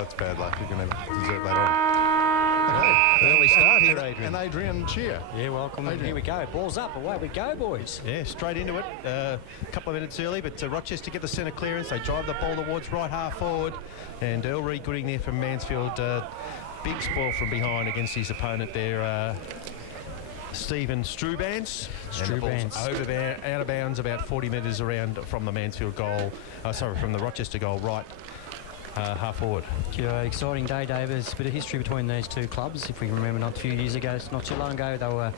That's bad luck. You're going to desert that on. Early start here, Adrian. And Adrian cheer. Yeah, welcome. Adrian. Here we go. Ball's up. Away we go, boys. Yeah, straight into it. A couple of minutes early, but Rochester get the centre clearance. They drive the ball towards right half forward. And Rd10 Gooding there from Mansfield. Big spoil from behind against his opponent there, Stephen Strubans. Out of bounds about 40 metres around from the Mansfield goal. From the Rochester goal, right half forward. Exciting day, David. There's a bit of history between these two clubs. If we remember, not a few years ago, not too long ago, they were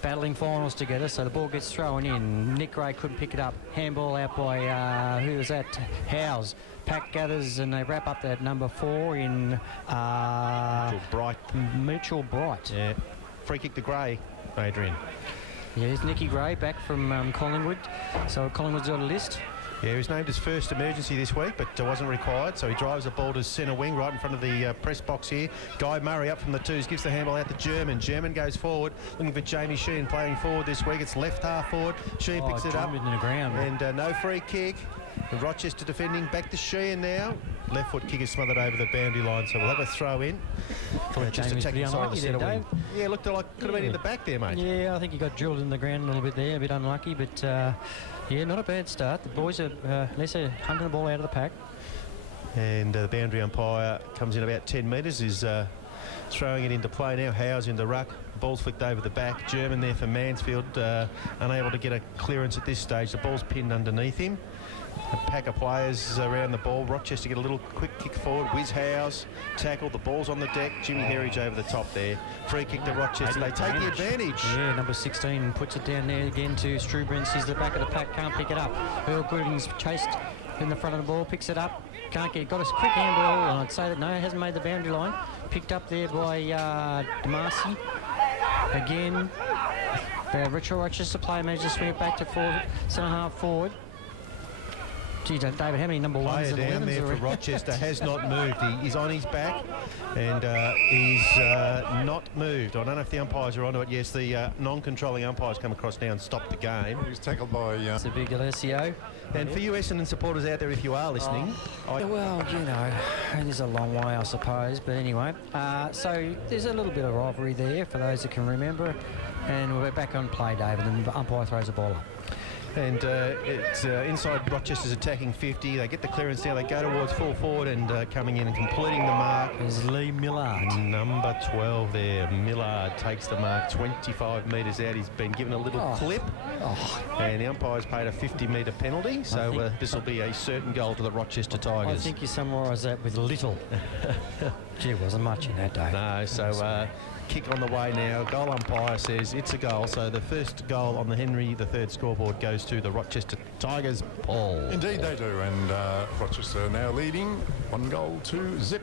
battling finals together. So the ball gets thrown in. Nick Gray couldn't pick it up. Handball out by, who was that? Howes. Pack gathers and they wrap up that number 4 in Mitchell Bright. Yeah. Free kick to Gray, Adrian. Yeah, it's Nicky Gray back from Collingwood. So Collingwood's on the list. Yeah, he was named as first emergency this week, but wasn't required. So he drives the ball to centre wing, right in front of the press box here. Guy Murray up from the twos, gives the handball out to German. German goes forward, looking for Jamie Sheehan playing forward this week. It's left half forward. Sheehan picks it up. In the ground. And no free kick. The Rochester defending, back to Sheehan now. Left foot kick is smothered over the boundary line, so we'll have a throw in. Just attacking side of the centre wing. Yeah, looked like could have been in the back there, mate. Yeah, I think he got drilled in the ground a little bit there, a bit unlucky, but yeah, not a bad start. The boys are Lesser hunting the ball out of the pack. And the boundary umpire comes in about 10 metres, is throwing it into play now. Howes into ruck. Ball's flicked over the back. German there for Mansfield, unable to get a clearance at this stage. The ball's pinned underneath him. A pack of players around the ball. Rochester get a little quick kick forward. Wiz Howes tackled. The ball's on the deck. Jimmy Herridge over the top there. Free kick to Rochester. They take the advantage. Yeah, number 16 puts it down there again to Strubens. He's the back of the pack, can't pick it up. Earl Gooding's chased in the front of the ball, picks it up. Can't get it. Got a quick handball, and I'd say that no, hasn't made the boundary line. Picked up there by DeMarcy. Again, the Richard Rochester player manages to swing it back to forward, centre half forward. Gee, David, how many number ones and down there for Rochester has not moved. He's on his back and he's not moved. I don't know if the umpires are onto it. Yes, the non-controlling umpires come across now and stop the game. He was tackled by... It's a big Alessio. And for you Essendon supporters out there, if you are listening... Well, you know, it is a long way, I suppose. But anyway, so there's a little bit of rivalry there for those that can remember. And we're back on play, David, and the umpire throws the ball up. And it's inside Rochester's attacking 50. They get the clearance now. They go towards full forward and coming in and completing the mark is Lee Millard. Number 12 there. Millard takes the mark 25 metres out. He's been given a little clip. And the umpire's paid a 50-metre penalty. So this will be a certain goal to the Rochester Tigers. I think you summarise that with little. Gee, wasn't much in that day. No, so... kick on the way now. Goal umpire says it's a goal. So the first goal on the Henry III scoreboard goes to the Rochester Tigers. Paul. Indeed they do. And Rochester now leading 1-0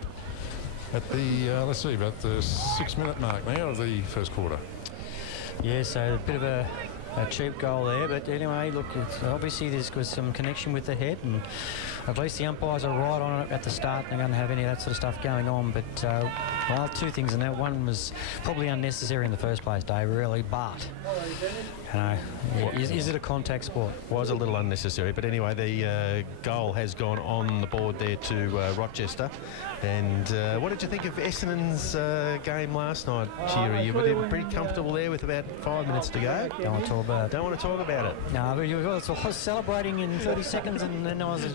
at the, let's see, about the 6-minute mark now of the first quarter. Yeah, so a bit of a cheap goal there. But anyway, look, obviously there's some connection with the head. And at least the umpires are right on it at the start. They're going to have any of that sort of stuff going on. But, well, two things in that. One was probably unnecessary in the first place, Dave, really. But, you know, is it a contact sport? Was a little unnecessary. But anyway, the goal has gone on the board there to Rochester. And what did you think of Essendon's game last night, Cheery? You were pretty comfortable there with about 5 minutes to go. Don't want to talk about it. Don't want to talk about it. No, but I was celebrating in 30 seconds and then I was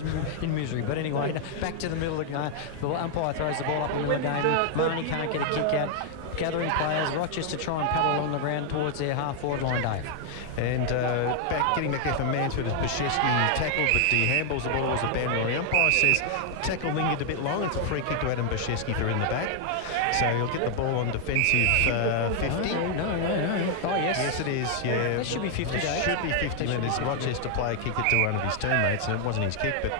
in misery. But anyway, back to the middle of the game. The umpire throws the ball up in the middle of the game. Marnie can't get a kick out. Gathering players. Rochester try and paddle along the ground towards their half-forward line, Dave. And getting back there for Mansfield is Bashevsky tackled, but he handballs the ball towards the boundary line. The umpire says tackle lingered a bit long. It's a free kick to Adam Bashevsky for in the back. So he'll get the ball on defensive 50. No. Oh, yes. Yes, it is, yeah. That should be 50, Dave. Should be 50 minutes. Rochester player kicked it to one of his teammates, and it wasn't his kick, but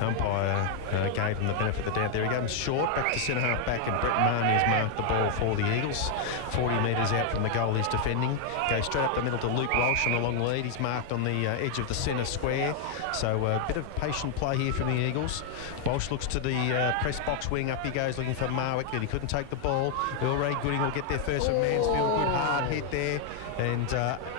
umpire gave him the benefit of the doubt. There he comes short, back to centre-half back, and Brett Marnie has marked the ball for the Eagles. 40 metres out from the goal he's defending. Goes straight up the middle to Luke Walsh on a long lead. He's marked on the edge of the centre square. So a bit of patient play here from the Eagles. Walsh looks to the press box wing. Up he goes looking for Marwick, but he couldn't take the ball. Ray Gooding will get there first from Mansfield. Good hard hit there. And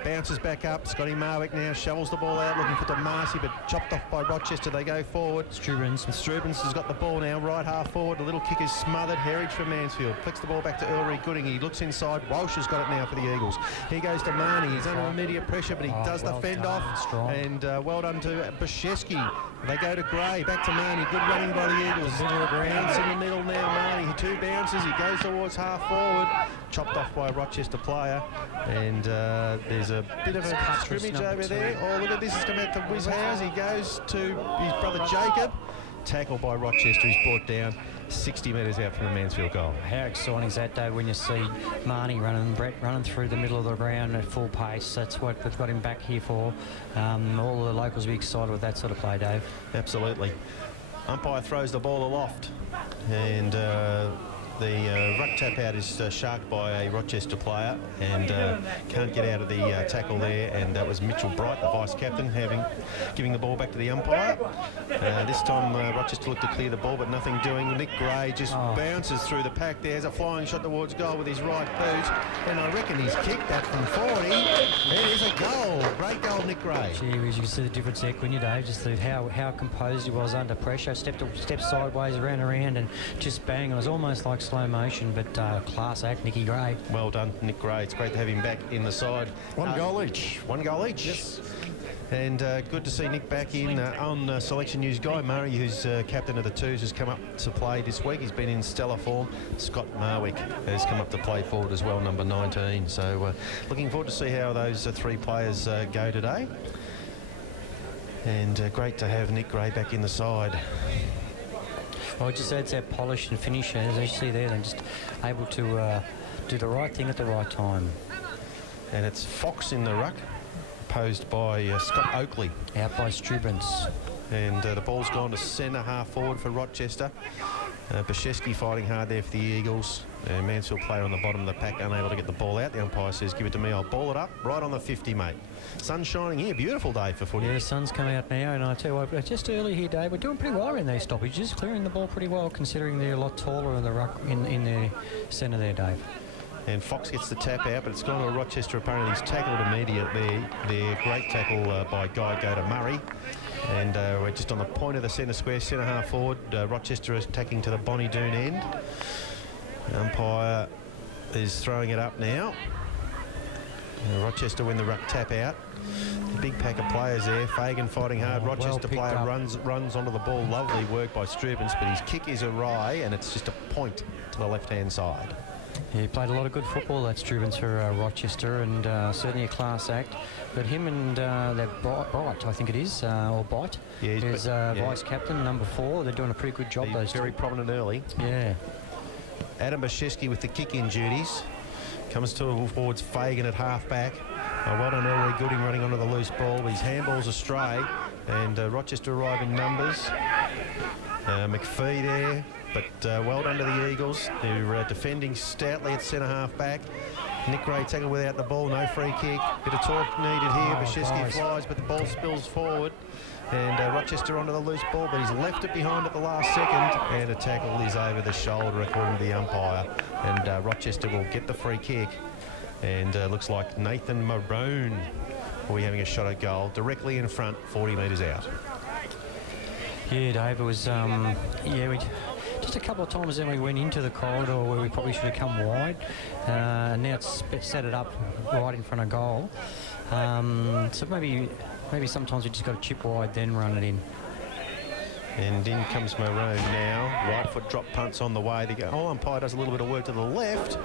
bounces back up. Scotty Marwick now shovels the ball out, looking for Damasi, but chopped off by Rochester. They go forward. Strubrins. And Strubrins has got the ball now, right half forward. A little kick is smothered. Heritage for Mansfield. Flicks the ball back to Ray Gooding. He looks inside. Walsh has got it now for the Eagles. He goes to Marnie. He's under immediate pressure, but he does the fend off. Strong. And well done to Bashevsky. They go to Gray. Back to Marnie. Good running by the Eagles. Bounce in the middle now, Marnie. 2 bounces. He goes towards half forward. Chopped off by a Rochester player. And there's a bit of a scrimmage over there. Oh, look at this. It's come out to Wizhouse. He goes to his brother Jacob. Tackle by Rochester. He's brought down 60 metres out from the Mansfield goal. How exciting is that, Dave, when you see Marnie running, Brett running through the middle of the ground at full pace? That's what we've got him back here for. All the locals will be excited with that sort of play, Dave. Absolutely. Umpire throws the ball aloft, and the ruck tap out is sharked by a Rochester player and can't get out of the tackle there, and that was Mitchell Bright, the vice captain, giving the ball back to the umpire. This time Rochester looked to clear the ball, but nothing doing. Nick Gray just bounces through the pack. There's a flying shot towards goal with his right boot, and I reckon he's kicked that from 40. It is a goal. Great goal, Nick Gray. Gee whiz, you can see the difference there, couldn't you, Dave? Just how composed he was under pressure. Stepped sideways, ran around, and just bang. It was almost like slow motion, but class act, Nicky Gray. Well done, Nick Gray. It's great to have him back in the side. One goal each. One goal each. Yes. And good to see Nick back in on selection news. Guy Murray, who's captain of the Twos, has come up to play this week. He's been in stellar form. Scott Marwick has come up to play forward as well, number 19. So looking forward to see how those 3 players go today. And great to have Nick Gray back in the side. Well, just adds that polish and finish, as you see there. They're just able to do the right thing at the right time. And it's Fox in the ruck, opposed by Scott Oakley. Out by Strubrins. And the ball's gone to centre half forward for Rochester. Bashevsky fighting hard there for the Eagles. Mansfield player on the bottom of the pack, unable to get the ball out. The umpire says, give it to me, I'll ball it up. Right on the 50, mate. Sun's shining here. Beautiful day for footy. Yeah, sun's come out now, and I tell you what, just early here, Dave, we're doing pretty well in these stoppages, clearing the ball pretty well, considering they're a lot taller in the ruck in the centre there, Dave. And Fox gets the tap out, but it's gone to a Rochester opponent. He's tackled immediately there. Great tackle by Guy Go to Murray. And we're just on the point of the centre square, centre half forward. Rochester is attacking to the Bonnie Doon end. The umpire is throwing it up now. Rochester win the ruck tap out. A big pack of players there. Fagan fighting hard. Rochester player runs onto the ball. Lovely work by Strubrins, but his kick is awry, and it's just a point to the left-hand side. Yeah, he played a lot of good football, that Strubrins, for Rochester, and certainly a class act. But him and that Bright, I think it is, or Bite, is vice captain, number 4. They're doing a pretty good job, those very prominent early. Yeah. Adam Bashevsky with the kick-in duties. Comes towards Fagan at half-back. Well done, Elroy Gooding running onto the loose ball. His handball's astray, and Rochester arrive in numbers. McPhee there, but well done to the Eagles. They're defending stoutly at centre half-back. Nick Gray tackled without the ball, no free kick. Bit of torque needed here. Bashevsky flies, but the ball spills forward. And Rochester onto the loose ball, but he's left it behind at the last second. And a tackle is over the shoulder, according to the umpire. And Rochester will get the free kick. And looks like Nathan Maroon will be having a shot at goal directly in front, 40 metres out. Yeah, Dave, it was, just a couple of times then we went into the corridor where we probably should have come wide. And now it's set it up right in front of goal. So maybe sometimes we just got to chip wide, then run it in. And in comes Maroon now. Right foot drop punts on the way. The umpire does a little bit of work to the left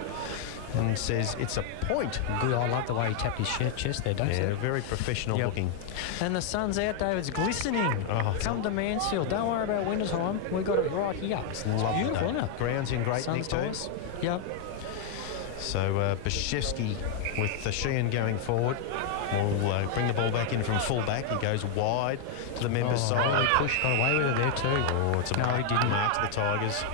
and says it's a point. Good. I love the way he tapped his chest there, don't you? Yeah, very professional looking. And the sun's out, Dave. It's glistening. Come to Mansfield. Don't worry about winter time. We've got it right here. It's beautiful, isn't it? Ground's in great nick too. Yep. So Bashevsky with the Sheehan going forward. Will bring the ball back in from full back. He goes wide to the members' side. Really push, got away with it there too. It's a mark to the Tigers.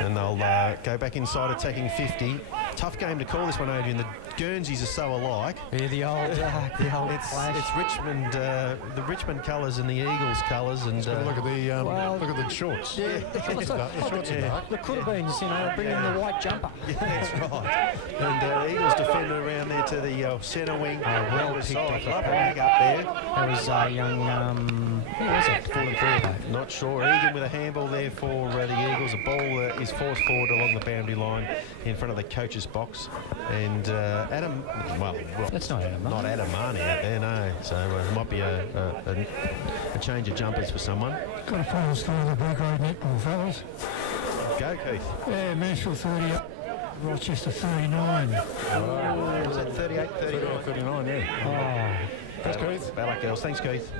And they'll go back inside attacking 50. Tough game to call this one, Adrian. The Guernseys are so alike. Yeah, the old It's flash. Richmond, the Richmond colours and the Eagles colours, and Have a look at the look at the shorts. Yeah, The shorts are dark. There could have been, bring in the white jumper. yeah, that's right. And Eagles defender around there to the centre wing. Well picked side. off the Love pack. bag up there. That was young, who was it? Falling through. Not sure. Egan with a handball there for the Eagles. A ball is forced forward along the boundary line in front of the coach's box. And Adam, well, That's not Adam, not Adam Marnie out there, no. So it might be a change of jumpers for someone. Got a final score of the Black Road netball, fellas. Go, Keith. Yeah, Mansfield 30 up, Rochester 39. Was that 38, 39? 39, yeah. Oh, Thanks, Keith. Bad luck, girls. Thanks, Keith.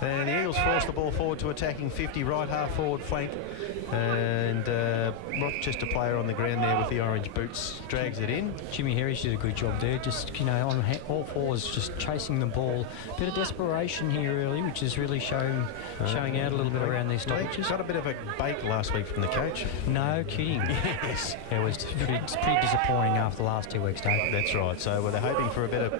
And the Eagles force the ball forward to attacking 50, right half forward flank. And Rochester player on the ground there with the orange boots drags it in. Jimmy Harris did a good job there, just, on all fours, just chasing the ball. Bit of desperation here early, which is really showing out a little bit around these They stoppages. got a bit of a bake last week from the coach. No kidding. Yes. It was pretty disappointing after the last 2 weeks, Dave. That's right. So they're hoping for a better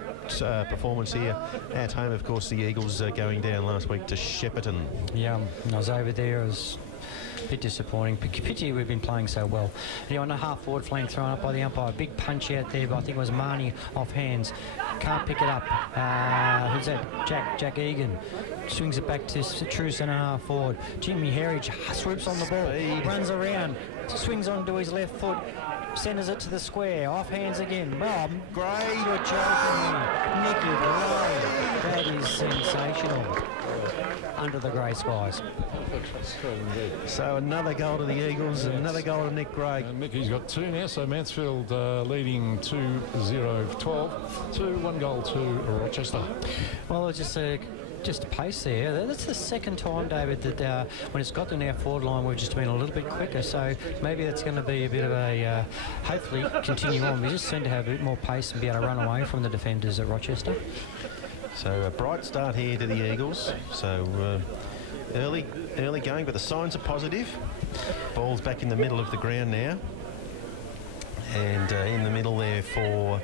performance here at home. Of course, the Eagles going down last week to Shepparton. Yeah, I was over there. It was a bit disappointing. Pity we've been playing so well. On a half forward flank thrown up by the umpire. Big punch out there, but I think it was Marnie off hands. Can't pick it up. Who's that? Jack Egan. Swings it back to true centre half forward. Jimmy Herridge swoops on the ball. Speed. Runs around. Swings onto his left foot. Centres it to the square. Off hands again. Oh, Gray, you're joking me. Nicky Gray. That is sensational. Under the grey skies. So another goal to the Eagles, another goal to Nick Gray. And Mickey's got 2 now, so Mansfield leading 2-0-12 to 1 goal to Rochester. Well, it's just a pace there. That's the second time, David, that when it's got to our forward line, we've just been a little bit quicker. So maybe that's going to be a bit of a, hopefully, continue on. We just seem to have a bit more pace and be able to run away from the defenders at Rochester. So a bright start here to the Eagles. So early going, but the signs are positive. Ball's back in the middle of the ground now. And in the middle there for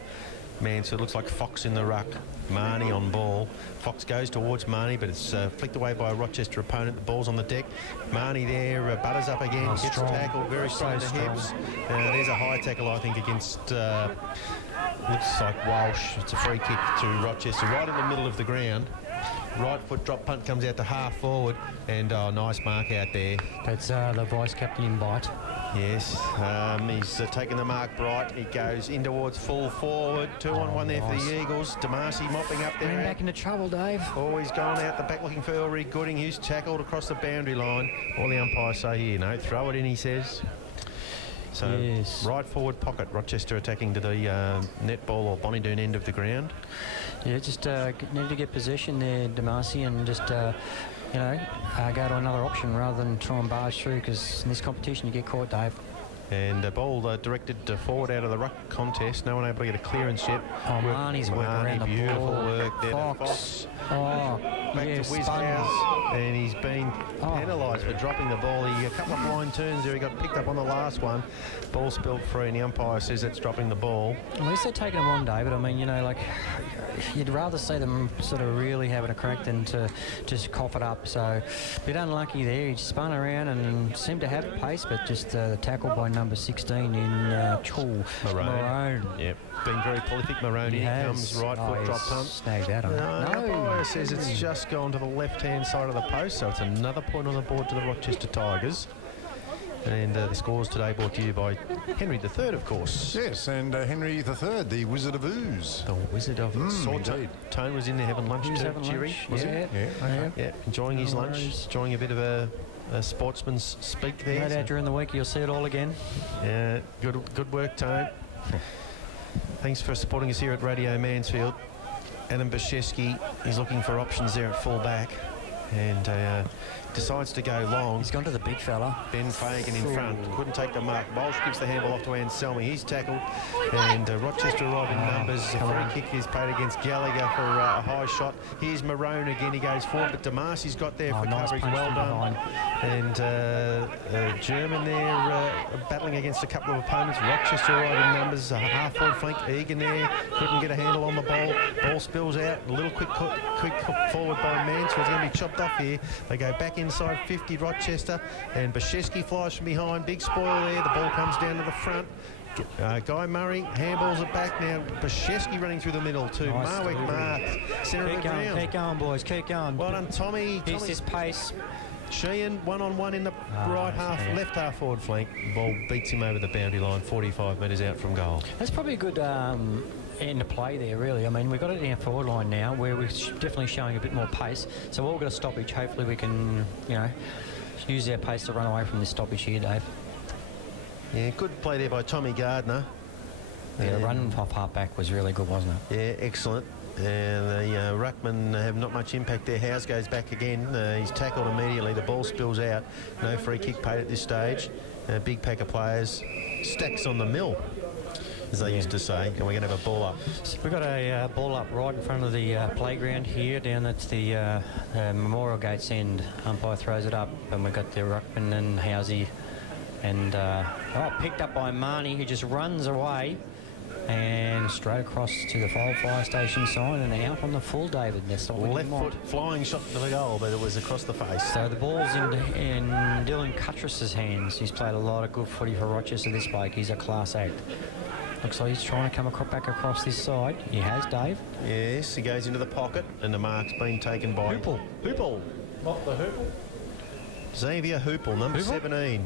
Mansfield. Looks like Fox in the ruck. Marnie on ball. Fox goes towards Marnie, but it's flicked away by a Rochester opponent. The ball's on the deck. Marnie there, butters up again, gets strong. tackled, very strong in the hips. There's a high tackle, I think, against, looks like Walsh. It's a free kick to Rochester, right in the middle of the ground. Right foot drop punt comes out to half forward, and nice mark out there. That's the vice captain in bite. Yes, he's taking the mark bright. He goes in towards full forward. 2-on-1 there for the Eagles. Damasi mopping up there. Getting back into trouble, Dave. Oh, he's gone out the back looking for Elrie Gooding. He's tackled across the boundary line. All the umpires say here, no, throw it in, he says. So, Yes. right forward pocket. Rochester attacking to the netball or Bonnie-Doon end of the ground. Yeah, just need to get possession there, Damasi, and just go to another option rather than try and barge through, because in this competition you get caught, Dave. And a ball directed forward out of the ruck contest. No one able to get a clearance yet. Oh, Marnie's work around the beautiful ball. work there. Fox. Oh, Back yeah, to spun. Wizhouse, and he's been Oh. penalised for dropping the ball. He a couple of blind turns there. He got picked up on the last one. Ball spilled free, and the umpire says that's dropping the ball. At least they're taking them on, David. I mean, you'd rather see them sort of really having a crack than to just cough it up. So, a bit unlucky there. He spun around and seemed to have pace, but just tackle by number 16 in Maroon. Yep, been very prolific. Maroon. He Here has. comes right foot drop pump. Snagged that on. The umpire says it's just gone to the left-hand side of the post, so it's another point on the board to the Rochester Tigers. And the scores today brought to you by Henry III, of course. Yes, and Henry III, the Wizard of Ooze. The Wizard of indeed. Tone was in there having lunch He was too, having Jerry, lunch. was Yeah. he? Yeah. Yeah, enjoying his No lunch, worries. enjoying a bit of a sportsman's speak there. No doubt during the week you'll see it all again. Yeah, good work, Tone. Thanks for supporting us here at Radio Mansfield. Adam Bashevsky is looking for options there at full back. And decides to go long. He's gone to the big fella. Ben Fagan in front. Couldn't take the mark. Walsh gives the handball off to Anselmi. He's tackled. And Rochester arrive in numbers. A free kick is paid against Gallagher for a high shot. Here's Marone again. He goes forward, but Damasi's got there for nice coverage. punch Well from done. behind. And German there battling against a couple of opponents. Rochester arrive in numbers. A half-forward flank. Egan there. Couldn't get a handle on the ball. Ball spills out. A little quick forward by Mansfield. It's going to be chopped off here. They go back inside 50 Rochester, and Bashevsky flies from behind. Big spoil there. The ball comes down to the front. Guy Murray handballs it back now. Bashevsky running through the middle too. Nice Marwick Mark, centre of the ground. Keep going, boys. Keep going. Well done, Tommy. Here's his pace. Sheehan, one-on-one in the right half, left half forward flank. Ball beats him over the boundary line, 45 metres out from goal. That's probably a good end of play there, really. I mean, we've got it in our forward line now where we're definitely showing a bit more pace. So we'll get a stoppage. Hopefully we can, you know, use our pace to run away from this stoppage here, Dave. Yeah, good play there by Tommy Gardner. Yeah, the run off half-back was really good, wasn't it? Yeah, excellent. And the Ruckman have not much impact there. House goes back again. He's tackled immediately. The ball spills out. No free kick paid at this stage. Big pack of players. Stacks on the mill, as they used to say. And we're going to have a ball up. So we've got a ball up right in front of the playground here. Down at the Memorial Gates end. Umpire throws it up. And we've got the Ruckman and Housey. And picked up by Marnie, who just runs away. And straight across to the fire station sign and out on the full, David. That's what we left foot flying shot to the goal, but it was across the face. So the ball's in Dylan Cuttress's hands. He's played a lot of good footy for Rochester, this bloke. He's a class act. Looks like he's trying to come back across this side. He has, Dave. Yes, he goes into the pocket, and the mark's been taken by... Hoople. Not the Hoople. Xavier Hoople, number 17.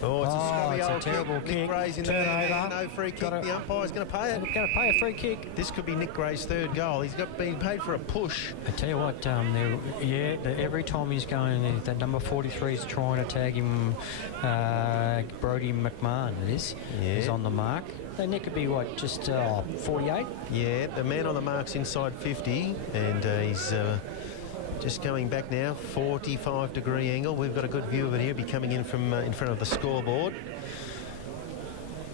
Oh, it's a scrubby old terrible kick. Nick Gray's in the Turnover. no free kick. The umpire's going to pay it. Going to pay a free kick. This could be Nick Gray's third goal. He's been paid for a push. I tell you what, every time he's going, that number 43 is trying to tag him. Brody McMahon, it is. Yeah. He's on the mark. That Nick could be what, just 48? Yeah, the man on the mark's inside 50, and he's just coming back now, 45-degree angle. We've got a good view of it here. Be coming in from in front of the scoreboard.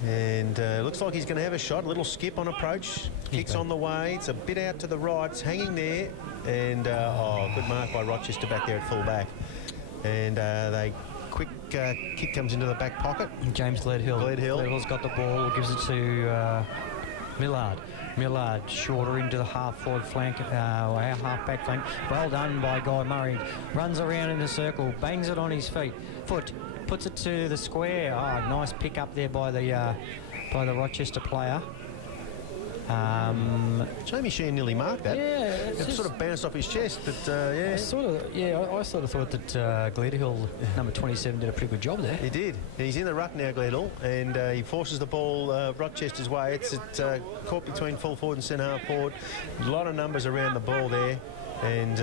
And looks like he's going to have a shot. A little skip on approach. Kicks on the way. It's a bit out to the right. It's hanging there. And, good mark by Rochester back there at full back. And they quick kick comes into the back pocket. James Gledhill. Gledhill's got the ball. Gives it to Millard. Millard shorter into the half-forward flank, our half-back flank. Well done by Guy Murray. Runs around in the circle, bangs it on his foot, puts it to the square. Oh, nice pick up there by the Rochester player. Jamie Sheehan nearly marked that. Yeah, it sort of bounced off his chest, but yeah. I sort of thought that Gledhill, number 27, did a pretty good job there. He did. He's in the ruck now, Gledhill, and he forces the ball Rochester's way. It's caught between full forward and centre half forward. A lot of numbers around the ball there, and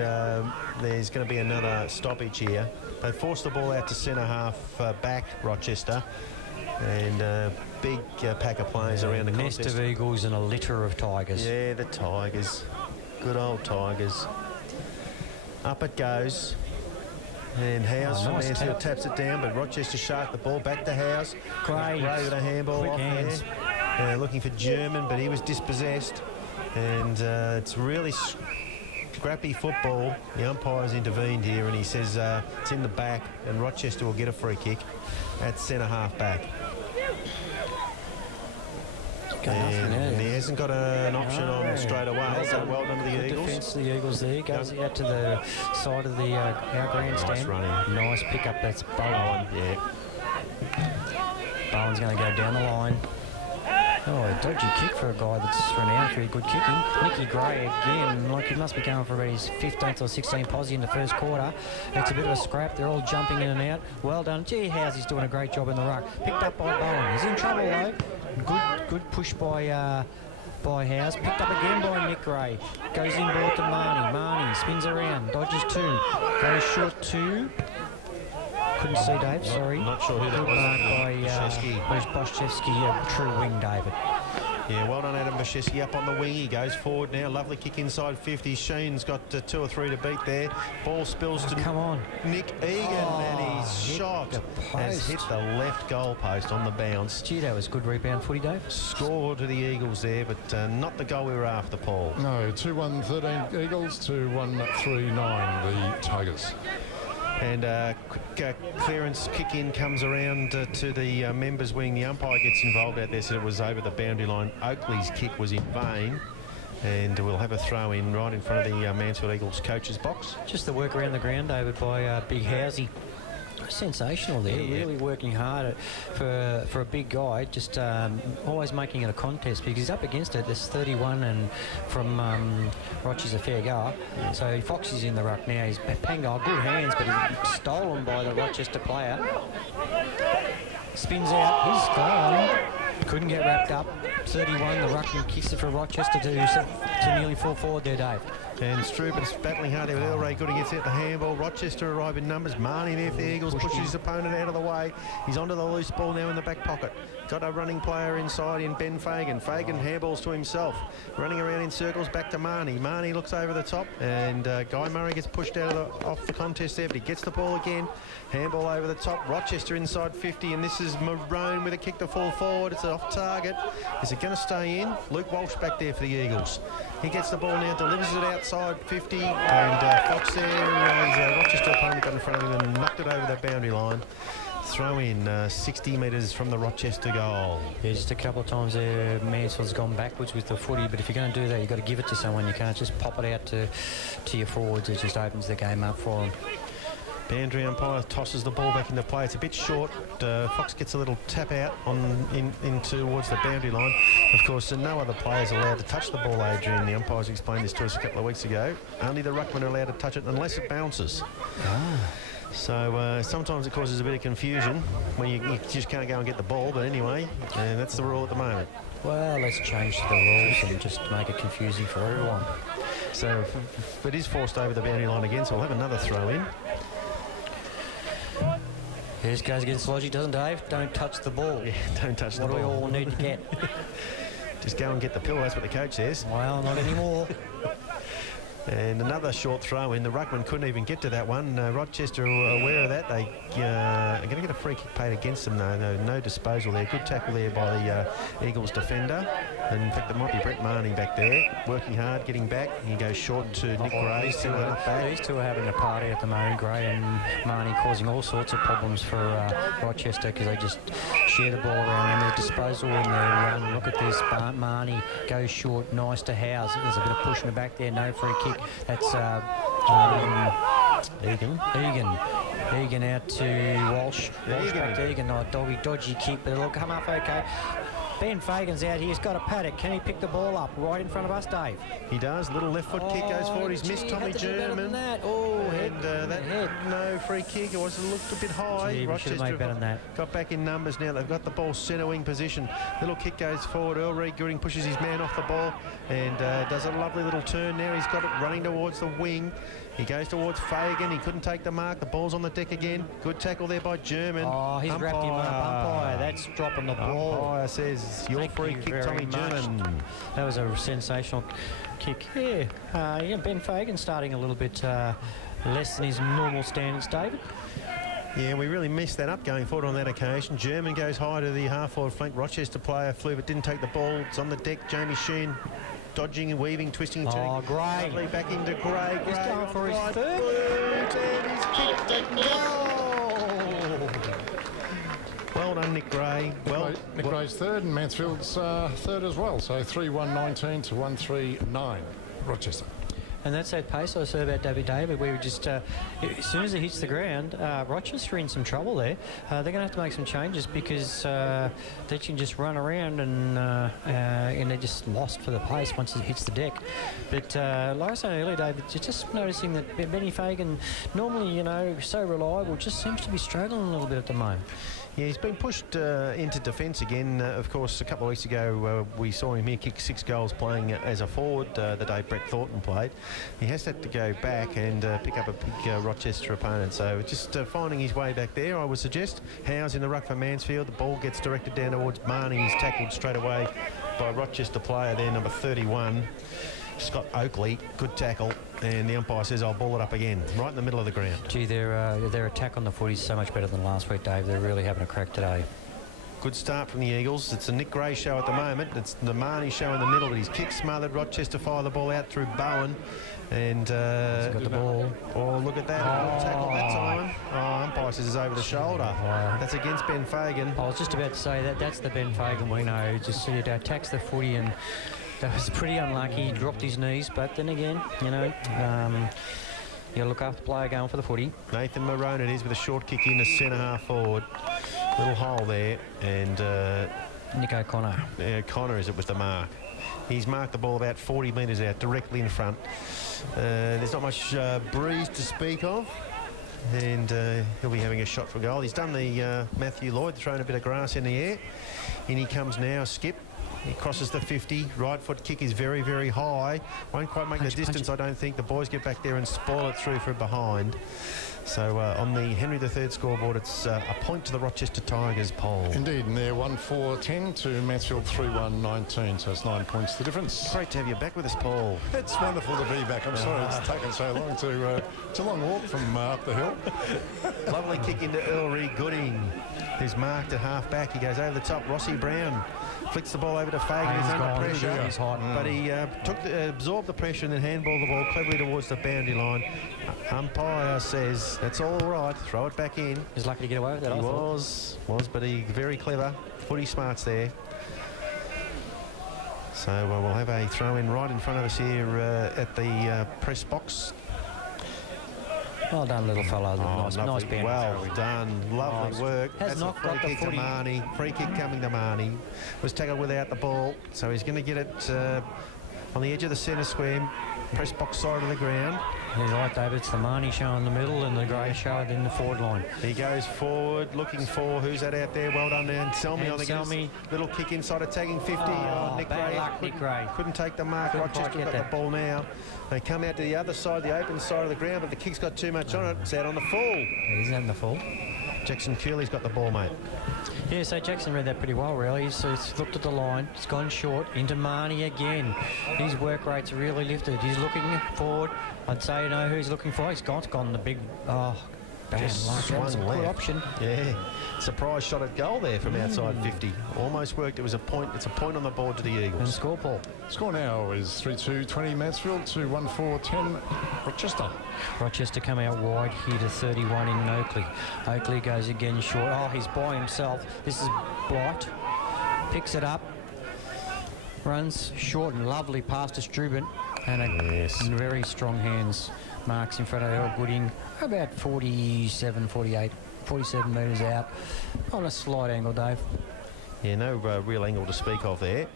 there's going to be another stoppage here. They force the ball out to centre half back, Rochester, and big pack of players around the contest. Nest of eagles and a litter of tigers. Yeah, the Tigers. Good old Tigers. Up it goes. And Howes from Mansfield taps it down, but Rochester shark the ball back to Howes. Gray with a handball quick off hands. there. Looking for German, but he was dispossessed. And it's really scrappy football. The umpire's intervened here, and he says it's in the back, and Rochester will get a free kick at centre half back. And he hasn't got an option on straight away, so well done to the Eagles. Defence to the Eagles there. Goes out to the side of the our grandstand. Nice running. Nice pick up. That's Bowen. Yeah. Bowen's going to go down the line. Oh, a dodgy kick for a guy that's renowned for good kicking. Nicky Gray again, like he must be going for about his 15th or 16th posse in the first quarter. It's a bit of a scrap. They're all jumping in and out. Well done. Gee, Housey's doing a great job in the ruck. Picked up by Bowen. He's in trouble though. Good push by House. Picked up again by Nick Gray. Goes inboard to Marnie. Marnie spins around. Dodges two. Goes short two. Couldn't see Dave, sorry. Not sure who that was. By Boschevsky, a true wing, David. Yeah, well done, Adam Bashesky up on the wing. He goes forward now. Lovely kick inside 50. Sheen's got 2 or 3 to beat there. Ball spills to Come on. Nick Egan, and his hit shot the has post. hit the left goal post on the bounce. Gee, that was good rebound footy, Dave. Score to the Eagles there, but not the goal we were after, Paul. No, 2-1-13 Eagles, 2-1-3-9 the Tigers. And quick clearance kick in comes around to the members wing. The umpire gets involved out there, said it was over the boundary line. Oakley's kick was in vain. And we'll have a throw in right in front of the Mansfield Eagles coach's box. Just the work around the ground, David, by Big Housey. Sensational there, really working hard for a big guy, just always making it a contest because he's up against it. There's 31 and from Rochester's a fair goer. So Foxy's in the ruck now. He's Pango, good hands, but he's stolen by the Rochester player. Spins out, he's gone. Couldn't get wrapped up. 31, the ruckman kicks it for Rochester to nearly full forward there, Dave. And Struben's battling hard there with Elray. Good, he gets out the handball. Rochester arrive in numbers. Marnie there for the Eagles, pushes his opponent out of the way. He's onto the loose ball now in the back pocket. Got a running player inside in Ben Fagan. Fagan handballs to himself. Running around in circles back to Marnie. Marnie looks over the top and Guy Murray gets pushed out of off the contest there, but he gets the ball again. Handball over the top. Rochester inside 50, and this is Marone with a kick to fall forward. It's off target. Is it going to stay in? Luke Walsh back there for the Eagles. He gets the ball now, delivers it outside 50, and Fox there, his Rochester opponent got in front of him and knocked it over the boundary line. Throw in 60 metres from the Rochester goal. Yeah, just a couple of times there, Mansfield's gone backwards with the footy, but if you're going to do that, you've got to give it to someone. You can't just pop it out to your forwards. It just opens the game up for them. Boundary umpire tosses the ball back into play. It's a bit short. Fox gets a little tap out in towards the boundary line. Of course, no other players are allowed to touch the ball, Adrian. The umpires explained this to us a couple of weeks ago. Only the ruckman are allowed to touch it unless it bounces. So sometimes it causes a bit of confusion when you just can't go and get the ball. But anyway, that's the rule at the moment. Well, let's change the rules and just make it confusing for everyone. So it is forced over the boundary line again, so we'll have another throw in. This goes against logic, doesn't Dave? Don't touch the ball. Yeah, don't touch the What do we ball. all need to get? Just go and get the pill, that's what the coach says. Well, not anymore. And another short throw in. The ruckman couldn't even get to that one. Rochester are aware of that. They are going to get a free kick paid against them, though. No disposal there. Good tackle there by the Eagles defender. And in fact, there might be Brett Marnie back there, working hard, getting back. He goes short to Nick Gray. These two are having a party at the moment, Gray and Marnie, causing all sorts of problems for Rochester because they just share the ball around and their disposal and their run. Look at this. Marnie goes short, nice to Howes. There's a bit of push in the back there, no free kick. That's Egan out to Walsh. Walsh back to Egan. Oh, dodgy kick, but it'll come up okay. Ben Fagan's out here. He's got a paddock. Can he pick the ball up right in front of us, Dave? He does. Little left foot kick goes forward. He's missed Tommy German. No free kick. It looked a bit high. Gee, we should have made better than that. Got back in numbers now. They've got the ball centre wing position. Little kick goes forward. Reed Gooding pushes his man off the ball and does a lovely little turn now. He's got it running towards the wing. He goes towards Fagan. He couldn't take the mark. The ball's on the deck again. Good tackle there by German. Oh, he's wrapped him up. Umpire, that's dropping the ball. Umpire says your free kick, Tommy German. That was a sensational kick. Yeah, Ben Fagan starting a little bit less than his normal standards, David. Yeah, we really messed that up going forward on that occasion. German goes high to the half-forward flank. Rochester player flew but didn't take the ball. It's on the deck. Jamie Sheen dodging and weaving, twisting and turning. Oh, Gray. Lovely back into Gray. He's going for his third. And he's kicked a goal. Well done, Nick Gray. Nick Gray's third and Mansfield's third as well. So 3-1-19 to 1-3-9 Rochester. And that's that pace I said about David. We were just, as soon as it hits the ground, Rochester are in some trouble there. They're going to have to make some changes because they can just run around and they're just lost for the pace once it hits the deck. But like I said earlier, David, you're just noticing that Benny Fagan, normally, so reliable, just seems to be struggling a little bit at the moment. Yeah, he's been pushed into defence again. Of course, a couple of weeks ago, we saw him here kick 6 goals playing as a forward the day Brett Thornton played. He has had to go back and pick up a big Rochester opponent. So just finding his way back there, I would suggest. Howes in the ruck for Mansfield. The ball gets directed down towards Marnie. He's tackled straight away by a Rochester player there, number 31. Scott Oakley, good tackle, and the umpire says I'll ball it up again, right in the middle of the ground. Gee, their attack on the footy is so much better than last week, Dave. They're really having a crack today. Good start from the Eagles. It's a Nick Gray show at the moment. It's the Marnie show in the middle, but he's kick smothered. Rochester fire the ball out through Bowen, and He's got the ball. Oh, look at that! Good tackle that time. Oh, umpire says it's over the shoulder. That's against Ben Fagan. I was just about to say that's the Ben Fagan we know. Just attacks the footy, and that was pretty unlucky. He dropped his knees, but then again, you know, you look after the player going for the footy. Nathan Marone it is with a short kick in the centre half forward. Little hole there, and Nick O'Connor. Connor is it with the mark. He's marked the ball about 40 metres out, directly in front. There's not much breeze to speak of, and he'll be having a shot for goal. He's done the Matthew Lloyd, thrown a bit of grass in the air. In he comes now, Skip. He crosses the 50. Right foot kick is very, very high. Won't quite make the distance, I don't think. The boys get back there and spoil it through from behind. So on the Henry III scoreboard, it's a point to the Rochester Tigers poll. Indeed, and they're 1-4-10 to Mansfield 3-1-19, so it's 9 points the difference. Great to have you back with us, Paul. It's wonderful to be back. I'm sorry it's taken so long it's a long walk from up the hill. Lovely kick into Ellery Gooding, who's marked at half back. He goes over the top. Rossi Brown flicks the ball over to Fagan. He's under pressure. He's hot. But he absorbed the pressure and then handballed the ball cleverly towards the boundary line. Umpire says that's all right. Throw it back in. He's lucky to get away with that. He was, but he very clever. Footy smarts there. So we'll have a throw in right in front of us here at the press box. Well done, little fellow. Nice boundary. Well done. Lovely work. Has That's not a free got the kick to footy. Marnie. Free kick coming to Marnie. Was tackled without the ball, so he's going to get it on the edge of the centre square, press box side of the ground. You're right, David. It's the Marnie show in the middle and the Gray show in the forward line. He goes forward, looking for who's that out there. Well done, Dan. Selmy, I think. Selmy. Little kick inside, attacking 50. Nick bad Gray. luck, Nick Gray. Couldn't take the mark. Couldn't Rochester's quite got get the ball now. They come out to the other side, the open side of the ground, but the kick's got too much on it. It's out on the full. He's in the full. Jackson Keeley's got the ball, mate. Yeah, so Jackson read that pretty well, really. He's looked at the line. He's gone short into Marnie again. His work rate's really lifted. He's looking forward. I'd say you know who he's looking for. He's gone the big... Bam, Just that was a swung good left. option. Yeah, surprise shot at goal there from outside 50. Almost worked. It was a point. It's a point on the board to the And Eagles. score, Paul. Score now is 3-2-20 Mansfield to 1-4-10 Rochester. Rochester come out wide here to 31 in Oakley. Oakley goes again short. Oh, he's by himself. This is Blight. Picks it up. Runs short and lovely pass to Struben. And very strong hands. Marks in front of El Gooding. About 47 metres out. On a slight angle, Dave. Yeah, no real angle to speak of there.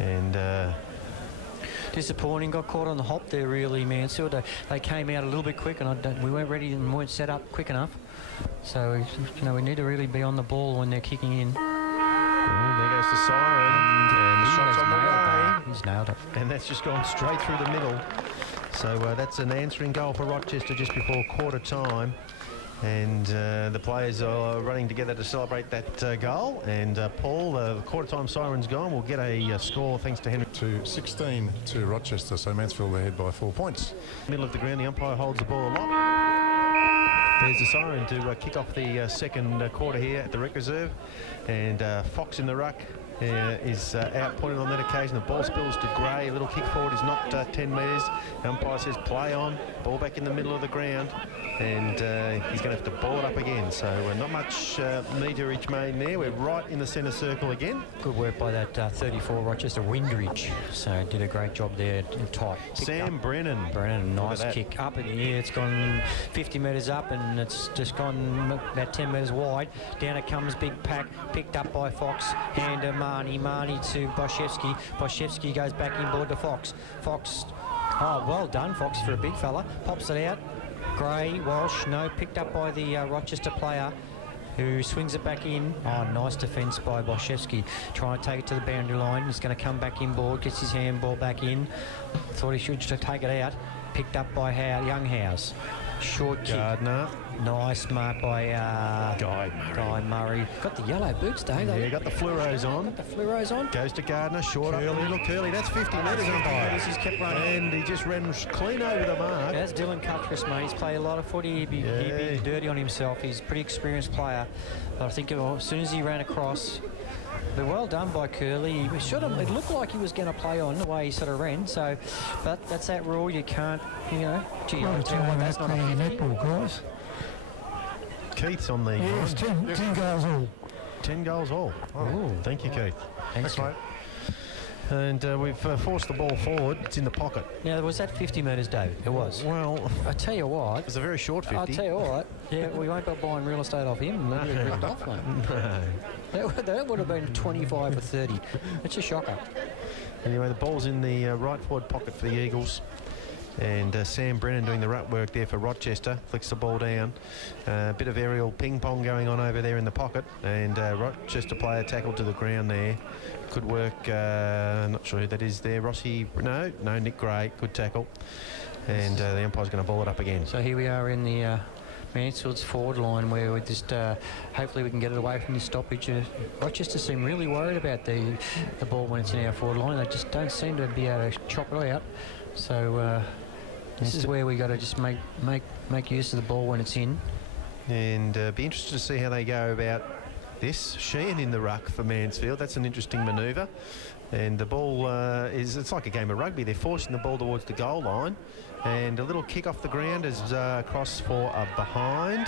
And Disappointing. Got caught on the hop there, really, Mansfield. They came out a little bit quick, and we weren't ready and weren't set up quick enough. So, we need to really be on the ball when they're kicking in. there goes the siren. And the shot's on the way. He's nailed it. And that's just gone straight through the middle. So that's an answering goal for Rochester just before quarter time. And the players are running together to celebrate that goal. And Paul, the quarter-time siren's gone. We'll get a score thanks to Henry. To 16 to Rochester, so Mansfield ahead by 4 points. Middle of the ground, the umpire holds the ball a lot. There's the siren to kick off the second quarter here at the rec reserve. And Fox in the ruck is out pointed on that occasion. The ball spills to Gray. A little kick forward is not 10 metres. The umpire says play on. Ball back in the middle of the ground. And he's going to have to ball it up again. So not much meterage made there. We're right in the centre circle again. Good work by that 34 Rochester Windridge. So did a great job there, tight. Sam Brennan. Nice kick up in the air. It's gone 50 metres up and it's just gone about 10 metres wide. Down it comes, big pack, picked up by Fox. Hand to Marnie to Boszewski. Boszewski goes back inboard to Fox. Fox, well done, Fox, for a big fella. Pops it out. Gray, Walsh, no, picked up by the Rochester player. who swings it back in. Oh, nice defence by Boszewski. Trying to take it to the boundary line. He's going to come back inboard, gets his handball back in. Thought he should take it out. Picked up by Young House. Short kick. Gardner. Nice mark by Guy Murray. Got the yellow boots, Dave. Yeah, got the fluoros on. Got the fluoros on. Goes to Gardner, short up. Look, Curly, that's 50 metres on by. He's kept running. And he just ran clean over the mark. That's Dylan Cuttress, mate. He's played a lot of footy. He'd be dirty on himself. He's a pretty experienced player. But I think as soon as he ran across, but well done by Curly. He should have. It looked like he was going to play on the way he sort of ran. So, but that's that rule. You can't, Gee, Well, that's not a netball, guys. Keith's on the... Yes, 10 goals all. 10 goals all. Oh, thank you, Keith. Thanks, mate. And we've forced the ball forward. It's in the pocket. Now, was that 50 metres, David? It was. Well, I tell you what. it was a very short 50. I'll tell you what. Yeah, we won't be buying real estate off him. That'd be ripped off, mate. That would have been 25 or 30. It's a shocker. Anyway, the ball's in the right forward pocket for the Eagles. And Sam Brennan doing the ruck work there for Rochester. Flicks the ball down. A bit of aerial ping-pong going on over there in the pocket. And Rochester player tackled to the ground there. Good work. Not sure who that is there. Rossi. No, Nick Gray. Good tackle. And the umpire's going to ball it up again. So here we are in the Mansfield's forward line where we just hopefully we can get it away from this stoppage. Rochester seem really worried about the ball when it's in our forward line. They just don't seem to be able to chop it out. So this is where we got to just make use of the ball when it's in. And be interested to see how they go about this. Sheehan in the ruck for Mansfield. That's an interesting manoeuvre. And the ball it's like a game of rugby. They're forcing the ball towards the goal line. And a little kick off the ground is cross for a behind.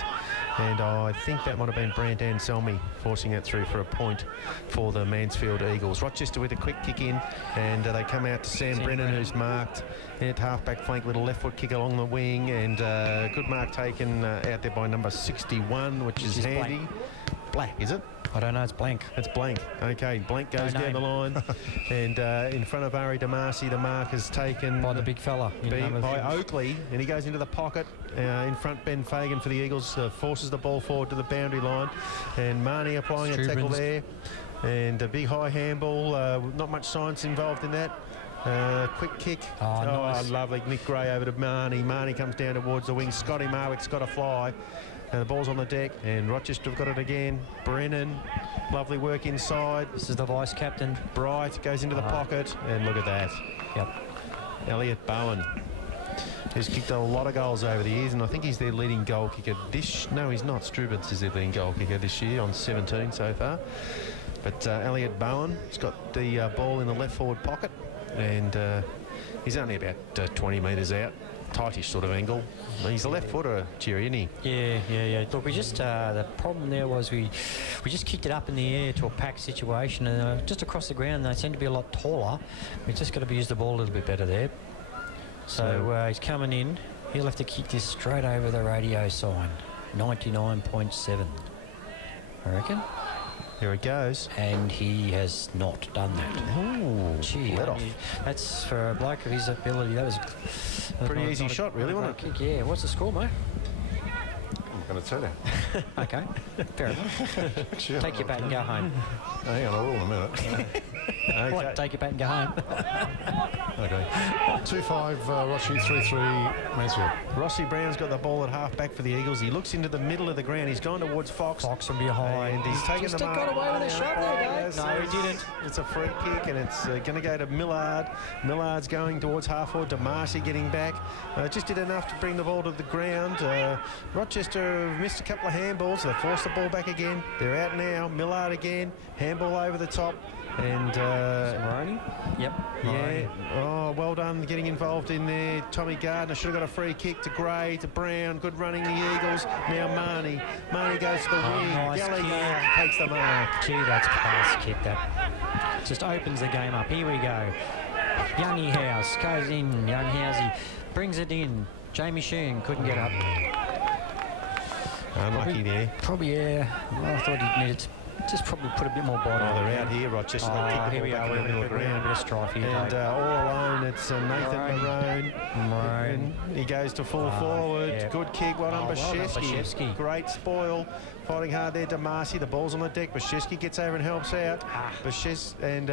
And I think that might have been Brant Anselmi forcing it through for a point for the Mansfield Eagles. Rochester with a quick kick in, and they come out to Sam Brennan, who's marked at half-back flank, little left foot kick along the wing, and good mark taken out there by number 61, which is handy. Black, is it? I don't know, it's blank. It's blank. Okay, blank goes down the line. And in front of Ari Damasi, the mark is taken by the big fella. By Oakley, and he goes into the pocket. In front, Ben Fagan for the Eagles forces the ball forward to the boundary line. And Marnie applying a tackle there. And a big high handball. Not much science involved in that. Quick kick. Nice. Lovely. Nick Gray over to Marnie. Marnie comes down towards the wing. Scotty Marwick's got a fly. And the ball's on the deck, and Rochester have got it again. Brennan, lovely work inside. This is the vice-captain. Bright goes into the pocket, and look at that. Yep. Elliot Bowen, who's kicked a lot of goals over the years, and I think he's their leading goal kicker no, he's not. Strubitz is their leading goal kicker this year on 17 so far. But Elliot Bowen has got the ball in the left forward pocket, and he's only about 20 metres out. Tightish sort of angle. He's a left footer, Jerry, isn't he? Yeah. Look, we just the problem there was we just kicked it up in the air to a packed situation, and just across the ground they seem to be a lot taller. We just got to use the ball a little bit better there. So he's coming in. He'll have to kick this straight over the radio sign. 99.7, I reckon. Here it goes. And he has not done that. Ooh, gee, let off. That's for a bloke of his ability. That was pretty easy shot, really, wasn't it? Kick, yeah. What's the score, mate? I'm going to tell you. Okay, fair enough. Take your bat and go home. Hang on, I will in a minute. Okay. What, take your bat and go home? Okay. 2-5 Rossi, 3-3 Mansfield. Rossi Brown's got the ball at half-back for the Eagles. He looks into the middle of the ground. He's gone towards Fox. Fox from behind. And he's taken the mark. Got away with a shot there, Dave. No, he didn't. It's a free kick, and it's going to go to Millard. Millard's going towards half-forward. Damasi getting back. Just did enough to bring the ball to the ground. Rochester missed a couple of handballs. They forced the ball back again. They're out now. Millard again. Handball over the top. And Maroney? Yep. Yeah. Oh, well done getting involved in there. Tommy Gardner should have got a free kick to Gray, to Brown. Good running the Eagles. Now Marnie. Marnie goes to the wing. Nice Gallagher takes the mark. Gee, that's class kick. That just opens the game up. Here we go. Youngie House goes in. Young Housey brings it in. Jamie Sheen couldn't get up. Unlucky there. Probably, yeah. Well, I thought he needed to Just probably put a bit more body. Oh, they're out here, Rochester. They kick the Here ball we back are. in the middle of the We're in a ground. bit of strife here. And Dave. all alone, it's Nathan Maroon. Maroon. He goes to full forward. yeah. Good kick. Well done, Oh, well done, Bashevsky. Bashevsky. Great spoil. Fighting hard there, Damasi. The ball's on the deck. Bashevsky gets over and helps out. And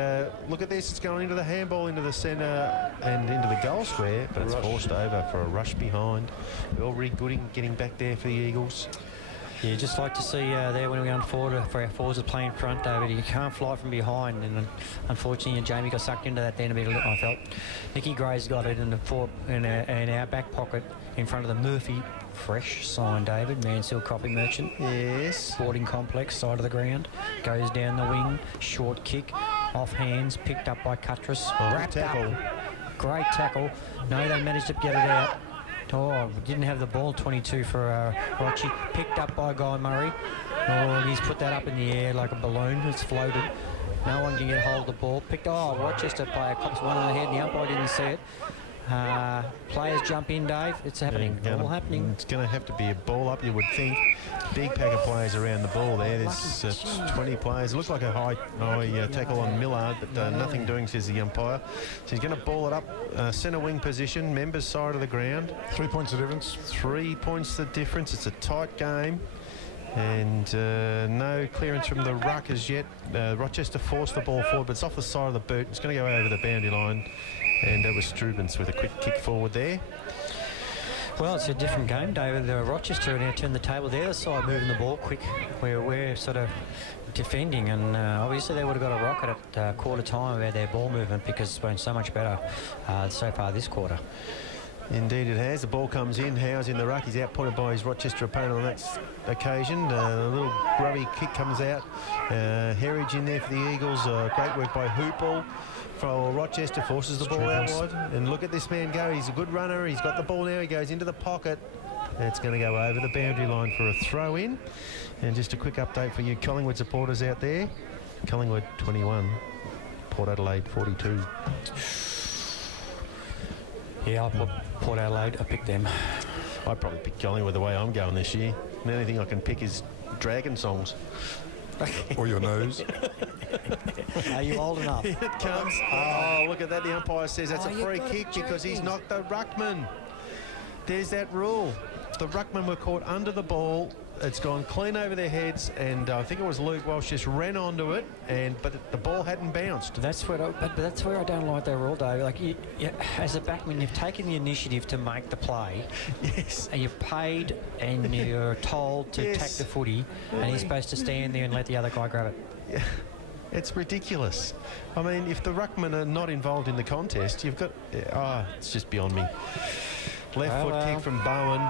look at this. It's going into the handball, into the centre and into the goal square. But it's forced over for a rush behind. Rd10 Gooding getting back there for the Eagles. Yeah, just like to see there when we went forward for our forwards to play in front, David. You can't fly from behind, and unfortunately, Jamie got sucked into that then a bit. I felt Nicky Gray's got it in our back pocket in front of the Murphy Fresh sign, David. Mansfield Coffee Merchant. Yes. Sporting complex, side of the ground. Goes down the wing, short kick, off hands, picked up by Cuttress. Wrapped tackle. up. Great tackle. No, they managed to get it out. Oh, didn't have the ball, 22 for Rochi. Picked up by Guy Murray. Oh, he's put that up in the air like a balloon. It's floated. No one can get hold of the ball. Rochester player cops one on the head and the umpire didn't see it. Players jump in, Dave. It's happening. All happening. It's going to have to be a ball up, you would think. Big pack of players around the ball there. There's 20 players. It looks like a high tackle on Millard, but nothing doing, says the umpire. So he's going to ball it up, centre wing position, members side of the ground. 3 points of difference. 3 points the difference. It's a tight game. And no clearance from the ruck as yet. Rochester forced the ball forward, but it's off the side of the boot. It's going to go over the boundary line. And it was Strubens with a quick kick forward there. Well, it's a different game, David. Rochester now turned the table. The other side moving the ball quick, where we're sort of defending, and obviously they would have got a rocket at quarter time about their ball movement, because it's been so much better so far this quarter. Indeed it has. The ball comes in. Howe's in the ruck. He's outpointed by his Rochester opponent on that occasion. A little grubby kick comes out. Herridge in there for the Eagles. Great work by Hoople. For Rochester, forces the ball out wide. And look at this man go. He's a good runner. He's got the ball now. He goes into the pocket. It's going to go over the boundary line for a throw in. And just a quick update for you Collingwood supporters out there. Collingwood 21, Port Adelaide 42. Yeah, I put Port Adelaide. I picked them. I'd probably pick Collingwood the way I'm going this year. The only thing I can pick is Dragon songs. Or your nose. Are you old enough? Here it comes. Oh, look at that. The umpire says that's a free kick because he's knocked the ruckman. There's that rule. The ruckman were caught under the ball. It's gone clean over their heads, and I think it was Luke Walsh just ran onto it, but the ball hadn't bounced. That's where I don't like that rule, David. Like, as a backman, you've taken the initiative to make the play. Yes. And you're paid and you're told to Yes. tack the footy, and he's supposed to stand there and let the other guy grab it. Yeah. It's ridiculous. I mean, if the ruckmen are not involved in the contest, you've got... it's just beyond me. Left foot kick from Bowen,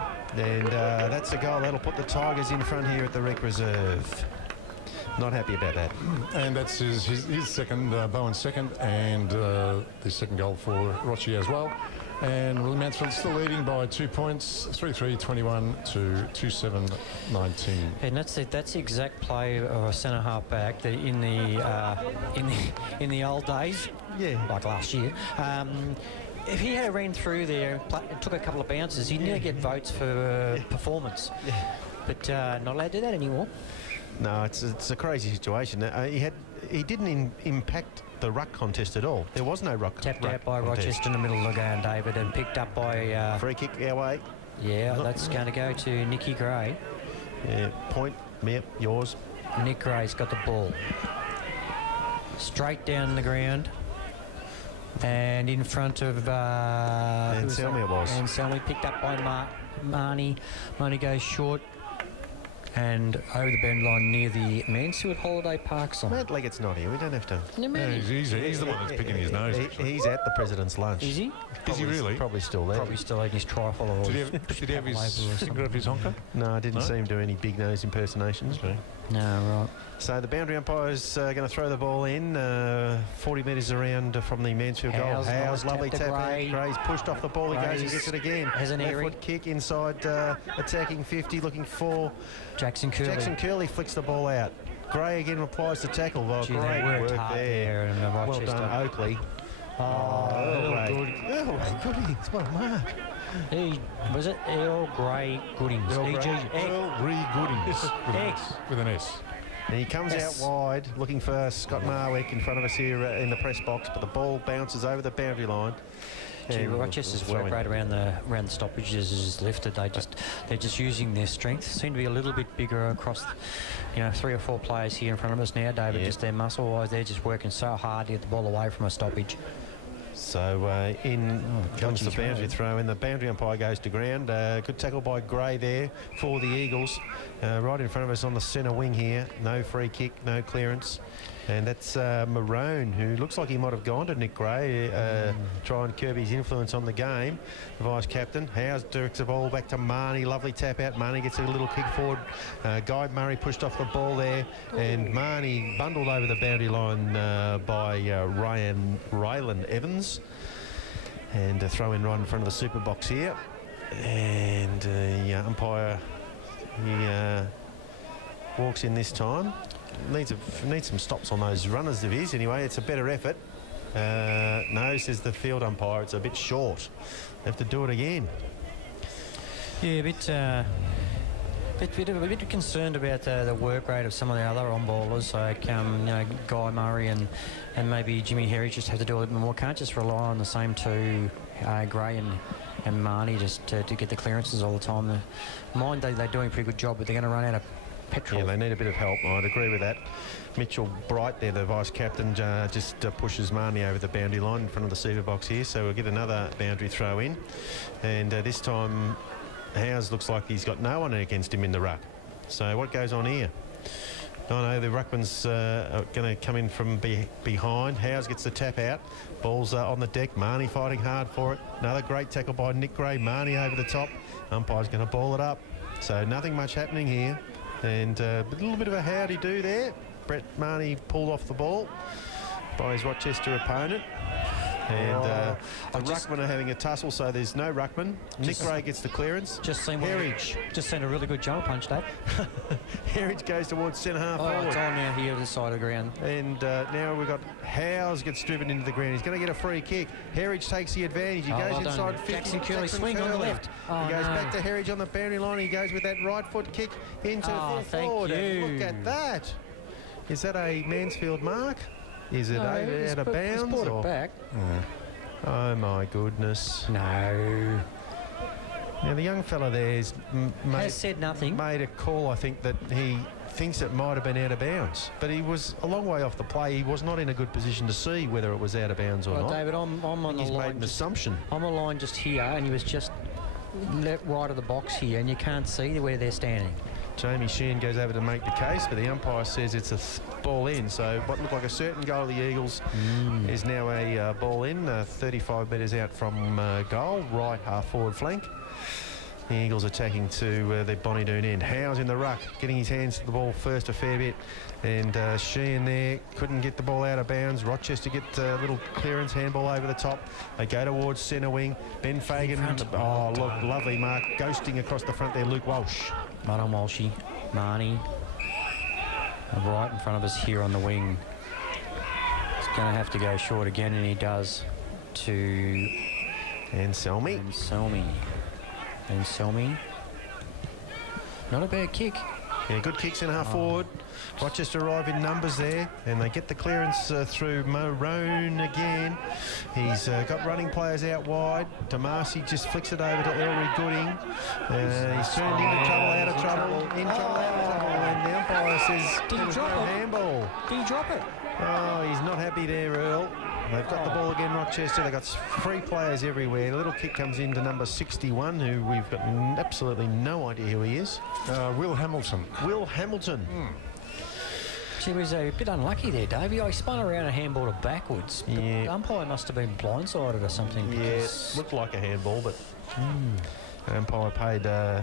and that's a goal. That'll put the Tigers in front here at the Rec Reserve. Not happy about that. And that's his second, Bowen's second, and the second goal for Rochi as well. And Mansfield still leading by 2 points, 3-3-21 to 2-7-19. And that's the exact play of a centre half back that in the old days, like last year. If he had ran through there and took a couple of bounces, he'd nearly get votes for performance. Yeah. But not allowed to do that anymore. No, it's a crazy situation. He didn't impact the ruck contest at all. There was no ruck. Tapped out by Rochester in the middle of the ground, David, and picked up by... free kick our way. Yeah, that's going to go to Nicky Gray. Yeah, point. Yep, yours. Nick Gray's got the ball. Straight down the ground. And in front of... Anselmi it was. Anselmi picked up by Marnie. Marnie goes short. And over the bend line near the Mansfield Holiday Park sign. Matt Leggett's not here. We don't have to... No, he's the one that's picking his nose. He's at the President's lunch. Is he? Is he really? Probably still there. Probably still eating his trifle. Or Did he have his cigarette of his honker? No, I didn't see him do any big nose impersonations. Okay. No, right. So the boundary umpire's going to throw the ball in 40 metres around from the Mansfield goal. Howes Lovely tapped to tap. Gray. Gray's pushed off the ball. He goes and gets it again. Has an left airy. foot kick inside, attacking 50, looking for Jackson Curley. Jackson Curley flicks the ball out. Gray again replies to tackle. Well, Gee, they great worked work hard there. in Well Rochester. done, Oakley. Gray. Oh, goodies. What a mark. Was it Earl Grey Goodings? Earl EG. Grey Goodings with an S. And he comes Yes. out wide, looking for Scott Marwick in front of us here in the press box, but the ball bounces over the boundary line. Gee, And Rochester's we'll work throw in. rate around the stoppages is just lifted. They're just using their strength. Seem to be a little bit bigger across, 3 or 4 players here in front of us now, David. Yeah. Just their muscle-wise, they're just working so hard to get the ball away from a stoppage. So in comes the dodgy boundary throw, and the boundary umpire goes to ground. Good tackle by Gray there for the Eagles. Right in front of us on the centre wing here. No free kick, no clearance. And that's Maroon, who looks like he might have gone to Nick Gray, try and curb his influence on the game. The vice-captain. Howes directs the ball back to Marnie. Lovely tap out. Marnie gets a little kick forward. Guy Murray pushed off the ball there. And Marnie bundled over the boundary line by Rylan Evans. And a throw in right in front of the super box here. And umpire, he walks in this time. Needs some stops on those runners of his. Anyway, it's a better effort. No, says the field umpire, it's a bit short. They have to do it again. Yeah, a bit concerned about the work rate of some of the other on-ballers, like Guy Murray and maybe Jimmy Herry just have to do a little bit more. Can't just rely on the same two, Gray and Marnie, just to get the clearances all the time. Mind they're doing a pretty good job, but they're going to run out of petrol. Yeah, they need a bit of help. I'd agree with that. Mitchell Bright there, the vice-captain, just pushes Marnie over the boundary line in front of the super box here, so we'll get another boundary throw in. And this time, Howes looks like he's got no one against him in the ruck. So what goes on here? Oh no, the ruckman's going to come in from behind. Howes gets the tap out. Ball's on the deck. Marnie fighting hard for it. Another great tackle by Nick Gray. Marnie over the top. Umpire's going to ball it up. So nothing much happening here. And a little bit of a howdy-do there. Brett Marnie pulled off the ball by his Rochester opponent. And the ruckman are having a tussle, so there's no ruckman. Nick Gray gets the clearance. Just seen a really good jump punch, Dave. Herridge goes towards centre half forward. It's on now here to the side of the ground. And now we've got Howes gets driven into the ground. He's going to get a free kick. Herridge takes the advantage. He goes well inside done. 50. Jackson Curley swing on the left. He goes back to Herridge on the boundary line. He goes with that right foot kick into full thank forward. you. And look at that. Is that a Mansfield mark? Is it out of bounds? He's brought it back. Oh my goodness. No. Now the young fella there Has said nothing. made a call, I think, that he thinks it might have been out of bounds. But he was a long way off the play. He was not in a good position to see whether it was out of bounds or Well, not. David, I'm on the He's line. made an assumption. I'm on the line just here, and he was just left right of the box here, and you can't see where they're standing. Jamie Sheehan goes over to make the case, but the umpire says it's a ball in. So what looked like a certain goal of the Eagles is now a ball in, 35 metres out from goal, right half forward flank. The Eagles attacking to the Bonnie-Doon end. Howes in the ruck, getting his hands to the ball first a fair bit. And Sheehan there couldn't get the ball out of bounds. Rochester get a little clearance, handball over the top. They go towards centre wing. Ben Fagan, oh look, lovely mark, ghosting across the front there, Luke Walsh. Right on Walshy, Marnie, right in front of us here on the wing. He's going to have to go short again, and he does to Anselmi. Anselmi. Not a bad kick. Yeah, good kicks in half forward. Rochester arrive in numbers there, and they get the clearance through Maroon again. He's got running players out wide. Tomasi just flicks it over to Ellery Gooding. He's turned into trouble, out of trouble, in trouble, out of trouble, and the umpire says Did he drop it? handball. Did he drop it? Oh, he's not happy there, Earl. They've got the ball again, Rochester. They've got free players everywhere. A little kick comes into number 61, who we've got absolutely no idea who he is. Will Hamilton. Will Hamilton. She was a bit unlucky there, Davey. I spun around a handball to backwards. Yeah. The umpire must have been blindsided or something. Yeah, it looked like a handball, but umpire paid no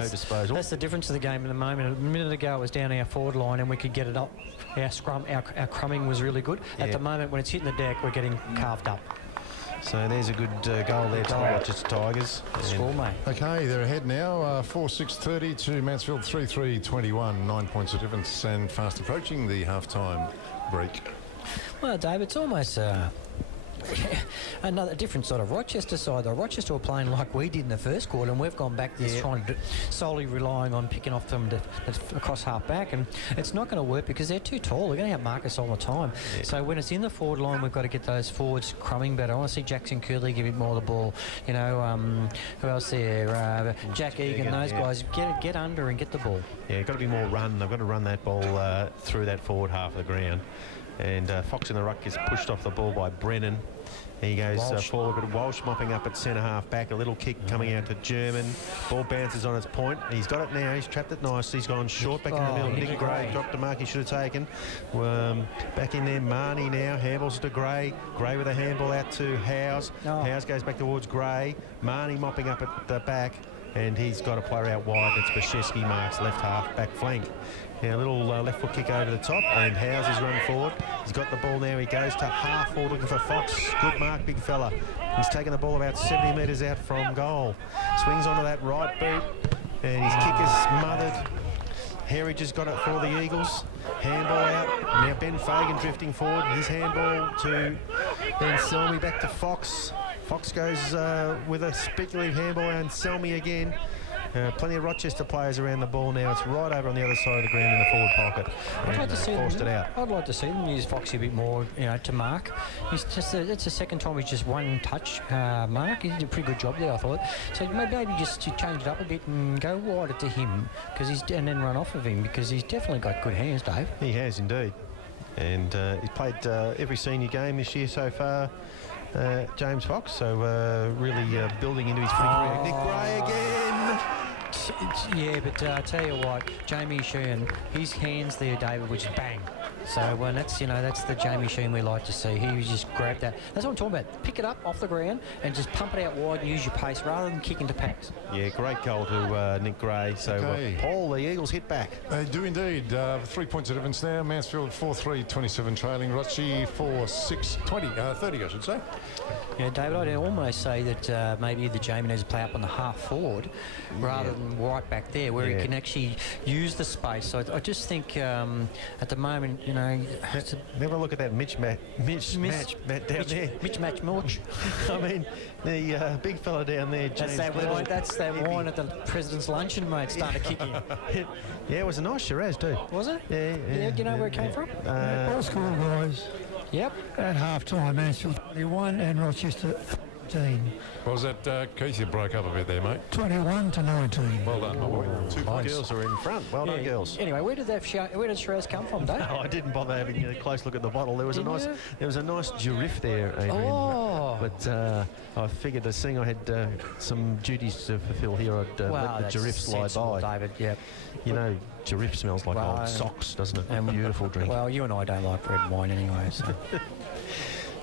disposal. That's the difference of the game at the moment. A minute ago it was down our forward line and we could get it up. Our scrum, our crumbing was really good. At the moment when it's hitting the deck, we're getting carved up. So there's a good goal there to the Rochester Tigers. Score, mate. Okay, they're ahead now, 4-6-30 to Mansfield, 3-3-21, 9 points of difference, and fast approaching the half-time break. Well, Dave, it's almost Another different sort of Rochester side, though. Rochester were playing like we did in the first quarter, and we've gone back to trying to solely relying on picking off them across half back, and it's not going to work because they're too tall. They're going to have Marcus all the time. Yeah. So when it's in the forward line, we've got to get those forwards crumbing better. I want to see Jackson Curley give it more of the ball. You know, who else there? Jack Egan, those guys. Get under and get the ball. Yeah, got to be more run. They've got to run that ball through that forward half of the ground. And Fox in the ruck gets pushed off the ball by Brennan. He goes forward, but Walsh mopping up at centre half back. A little kick coming out to German. Ball bounces on its point. He's got it now. He's trapped it nice. He's gone short back in the middle. Nick Gray dropped a mark he should have taken. Back in there, Marnie now. Handballs to Gray. Gray with a handball out to Howes. Howes goes back towards Gray. Marnie mopping up at the back. And he's got a player out wide. That's Bashevsky marks left half back flank. Now a little left foot kick over the top, and Howes is run forward. He's got the ball now. He goes to half forward looking for Fox. Good mark, big fella. He's taken the ball about 70 metres out from goal. Swings onto that right boot, and his kick is smothered. Heritage has got it for the Eagles. Handball out. Now Ben Fagan drifting forward. His handball to then Selmy back to Fox. Fox goes with a speculative handball and Selmy again. Plenty of Rochester players around the ball now. It's right over on the other side of the ground in the forward pocket. I'd like to see forced it out. I'd like to see them use Foxy a bit more, you know, to mark. It's the second time he's just one touch mark. He did a pretty good job there, I thought. So maybe just to change it up a bit and go wider to him, and then run off of him, because he's definitely got good hands, Dave. He has indeed, and he's played every senior game this year so far. James Fox, so really building into his footy career. Nick Gray again. Yeah, but I tell you what, Jamie Sheehan, his hands there, David, which is bang. So when that's the Jamie Sheehan we like to see. He just grabbed that. That's what I'm talking about. Pick it up off the ground and just pump it out wide and use your pace rather than kick into packs. Yeah, great goal to Nick Gray. So Paul, the Eagles hit back. They do indeed. 3 points at difference now. Mansfield 4-3-27 trailing. Rochi 4-6-20, 30 I should say. Yeah, David, I'd almost say that maybe the Jamie needs to play up on the half forward rather than right back there, where he can actually use the space. So I just think at the moment, you know, never look at that Mitch Match down there. Mitch Match Milch. I mean, the big fella down there, James. That's that wine at the President's Luncheon, mate, starting to kick in. Yeah, it was a nice Shiraz too. Was it? Yeah. Do you know where it came from? All school guys. Yep. At half-time, Mansfield 21 and Rochester 18. What was that, Keith? You broke up a bit there, mate. 21-19. Well done, my boy. 2 points. Girls are in front. Well done, girls. Anyway, where did Shiraz come from, Dave? No, I didn't bother having a close look at the bottle. There was a nice giraffe there, Adrian. Oh. But I figured, seeing I had some duties to fulfil here, I'd let the giraffe slide by. David. Yep. You know, giraffe smells like old socks, doesn't it? And beautiful drink. Well, you and I don't like red wine anyway, so.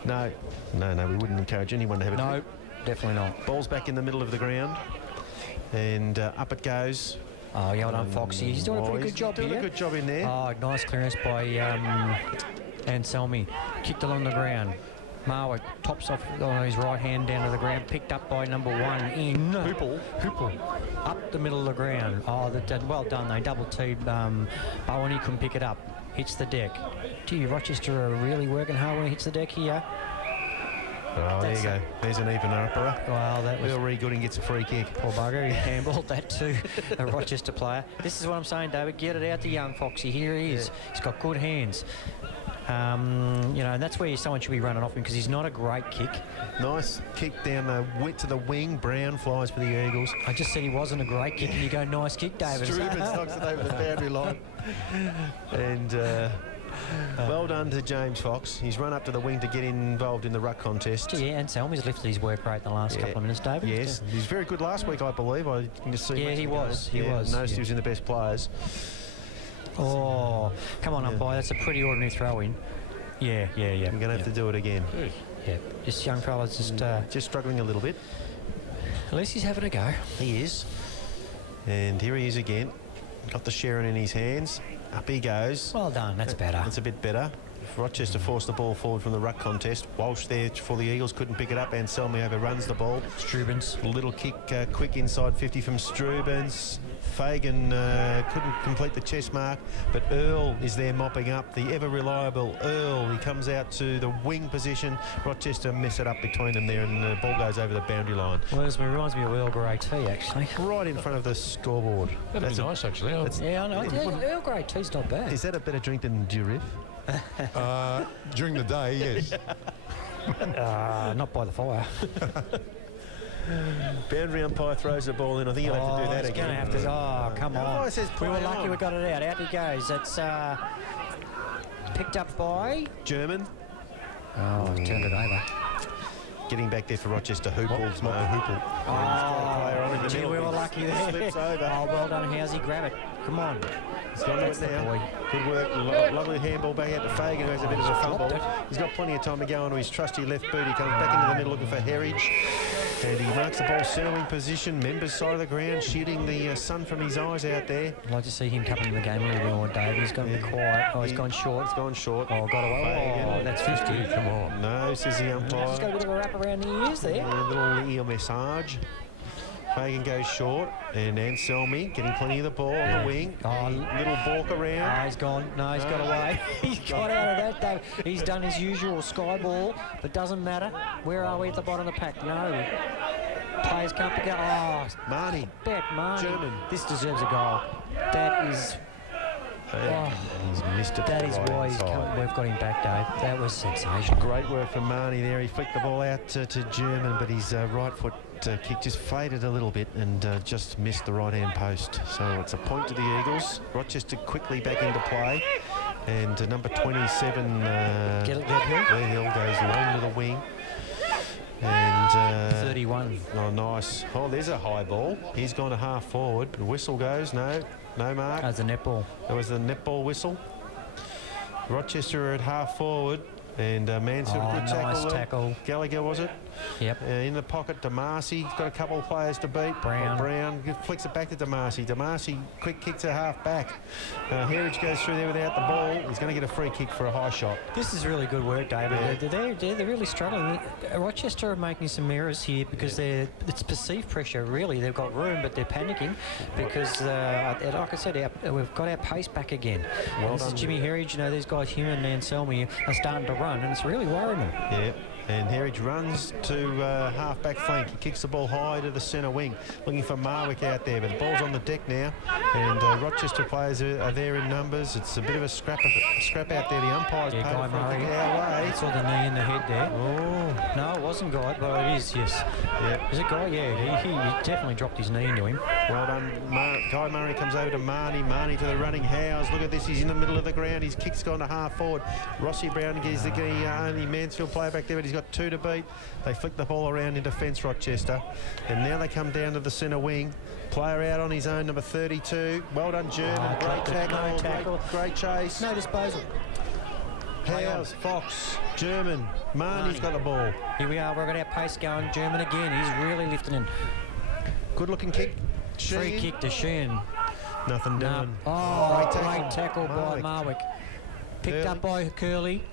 No, we wouldn't encourage anyone to have it. No, definitely not. Ball's back in the middle of the ground, and up it goes. Oh, yeah, well done, Foxy. He's doing a pretty good job here. Doing a good job in there. Oh, nice clearance by Anselmi. Kicked along the ground. Marwick tops off on his right hand down to the ground, picked up by number 1 in Hoople up the middle of the ground. Oh, well done. They double teed Bowen. He couldn't pick it up. Hits the deck. Gee, Rochester are really working hard when he hits the deck here. Oh, there you go. There's an even upper. Well, that was... Will Gooding gets a free kick. Poor bugger, he handballed that to a Rochester player. This is what I'm saying, David. Get it out to young Foxy. Here he is. Yeah. He's got good hands. You know, and that's where someone should be running off him, because he's not a great kick. Nice kick down the went to the wing. Brown flies for the Eagles. I just said he wasn't a great kick, and you go, nice kick, David. Struben knocks it over the boundary line. And well done to James Fox. He's run up to the wing to get involved in the ruck contest. Yeah, and Selmy's lifted his work rate the last couple of minutes, David. Yes, he was very good last week, I believe. I can just see. Yeah, he was. He was. Noticed he was in the best players. Oh, come on, umpire. That's a pretty ordinary throw-in. Yeah. You're going to have to do it again. Yeah, this young fella's just struggling a little bit. At least he's having a go. He is. And here he is again. Got the Sharon in his hands. Up he goes. Well done. That's better. That's a bit better. Rochester forced the ball forward from the ruck contest. Walsh there for the Eagles, couldn't pick it up, and Selmy overruns the ball. Strubens. Little kick quick inside 50 from Strubens. Fagan couldn't complete the chest mark, but Earl is there mopping up. The ever-reliable Earl. He comes out to the wing position. Rochester mess it up between them there, and the ball goes over the boundary line. Well, it reminds me of Earl Grey tea, actually. Right in front of the scoreboard. That'd be nice, actually. Yeah, I know. Earl Grey tea's not bad. Is that a better drink than Durif? During the day, yes. Not by the fire. Boundary umpire throws the ball in. I think he'll have to do that he's again. Gonna have to, come on. Umpire says We were play lucky on. we got it out. Out he goes. It's picked up by... German. Oh, he's turned it over. Getting back there for Rochester. Hooples, not the Hoople. Oh, gee, we were lucky there. Slips over. Oh, well done, Housey. Grab it. Come on. He's got it now. Good work. Lovely handball back out to Fagan, who has a bit of a fumble. He's got plenty of time to go onto his trusty left boot. He comes back into the middle looking for Herridge. And he marks the ball centering position, members side of the ground, shooting the sun from his eyes out there. I'd like to see him come into the game a little bit more, Dave. He's going to be quiet. Oh, he's gone short. It's gone short. Oh, got away. Oh, that's 50. Come on. No, says the umpire. Just got a bit of a wrap around the ears there. A little ear massage. Fagan goes short, and Anselmi getting plenty of the ball on the wing. Oh, little balk around. No, he's gone. No, he's got away. He's got out of that, Dave. He's done his usual sky ball, but doesn't matter. Where are we at the bottom of the pack? No. Players can't pick up. Oh, Marnie. bet Marnie. German. This deserves a goal. That is... He's missed it. That is why we've got him back, Dave. That was sensational. Great work from Marnie there. He flicked the ball out to German, but his right foot kick just faded a little bit and just missed the right-hand post. So it's a point to the Eagles. Rochester quickly back into play. And number 27, Get Hill. Hill goes long to the wing. And 31. Oh, nice. Oh, there's a high ball. He's gone to half forward. The whistle goes. No mark. That's a netball. That was the netball whistle. Rochester are at half forward. And Mansfield, good tackle. Nice tackle. Gallagher, was it? Yep. In the pocket, Damasi. He's got a couple of players to beat. Brown flicks it back to Damasi. Damasi, quick kick to half back. Herridge goes through there without the ball. He's going to get a free kick for a high shot. This is really good work, David. Yeah. They're really struggling. Rochester are making some errors here because it's perceived pressure, really. They've got room, but they're panicking because, like I said, we've got our pace back again. Well this done. is Jimmy Herridge. These guys, him and Anselmi, are starting to run, and it's really worrying them. Yeah. And Herridge runs to half-back flank. He kicks the ball high to the centre wing, looking for Marwick out there. But the ball's on the deck now, and Rochester players are there in numbers. It's a bit of a scrap out there. The umpire's paid Guy for a Murray. kick our way. Saw the knee in the head there. Oh, No, it wasn't Guy, but it is, yes. Yep. Is it Guy? Yeah, he definitely dropped his knee into him. well done. Guy Murray comes over to Marnie. Marnie to the running Howes. Look at this. He's in the middle of the ground. His kick's gone to half forward. Rossi Brown is the only Mansfield player back there, but he's got two to beat. They flick the ball around in defence, Rochester. And now they come down to the centre wing. Player out on his own, number 32. Well done, German. Great tackle. No tackle. Great chase. No disposal. Howes, Fox, German. Marnie's got the ball. Here we are. We've got our pace going. German again. He's really lifting in. Good looking kick. Free Sheehan. kick to Sheehan. Nothing No. doing. Oh, Great great tackle by Marwick. Picked up by Curley.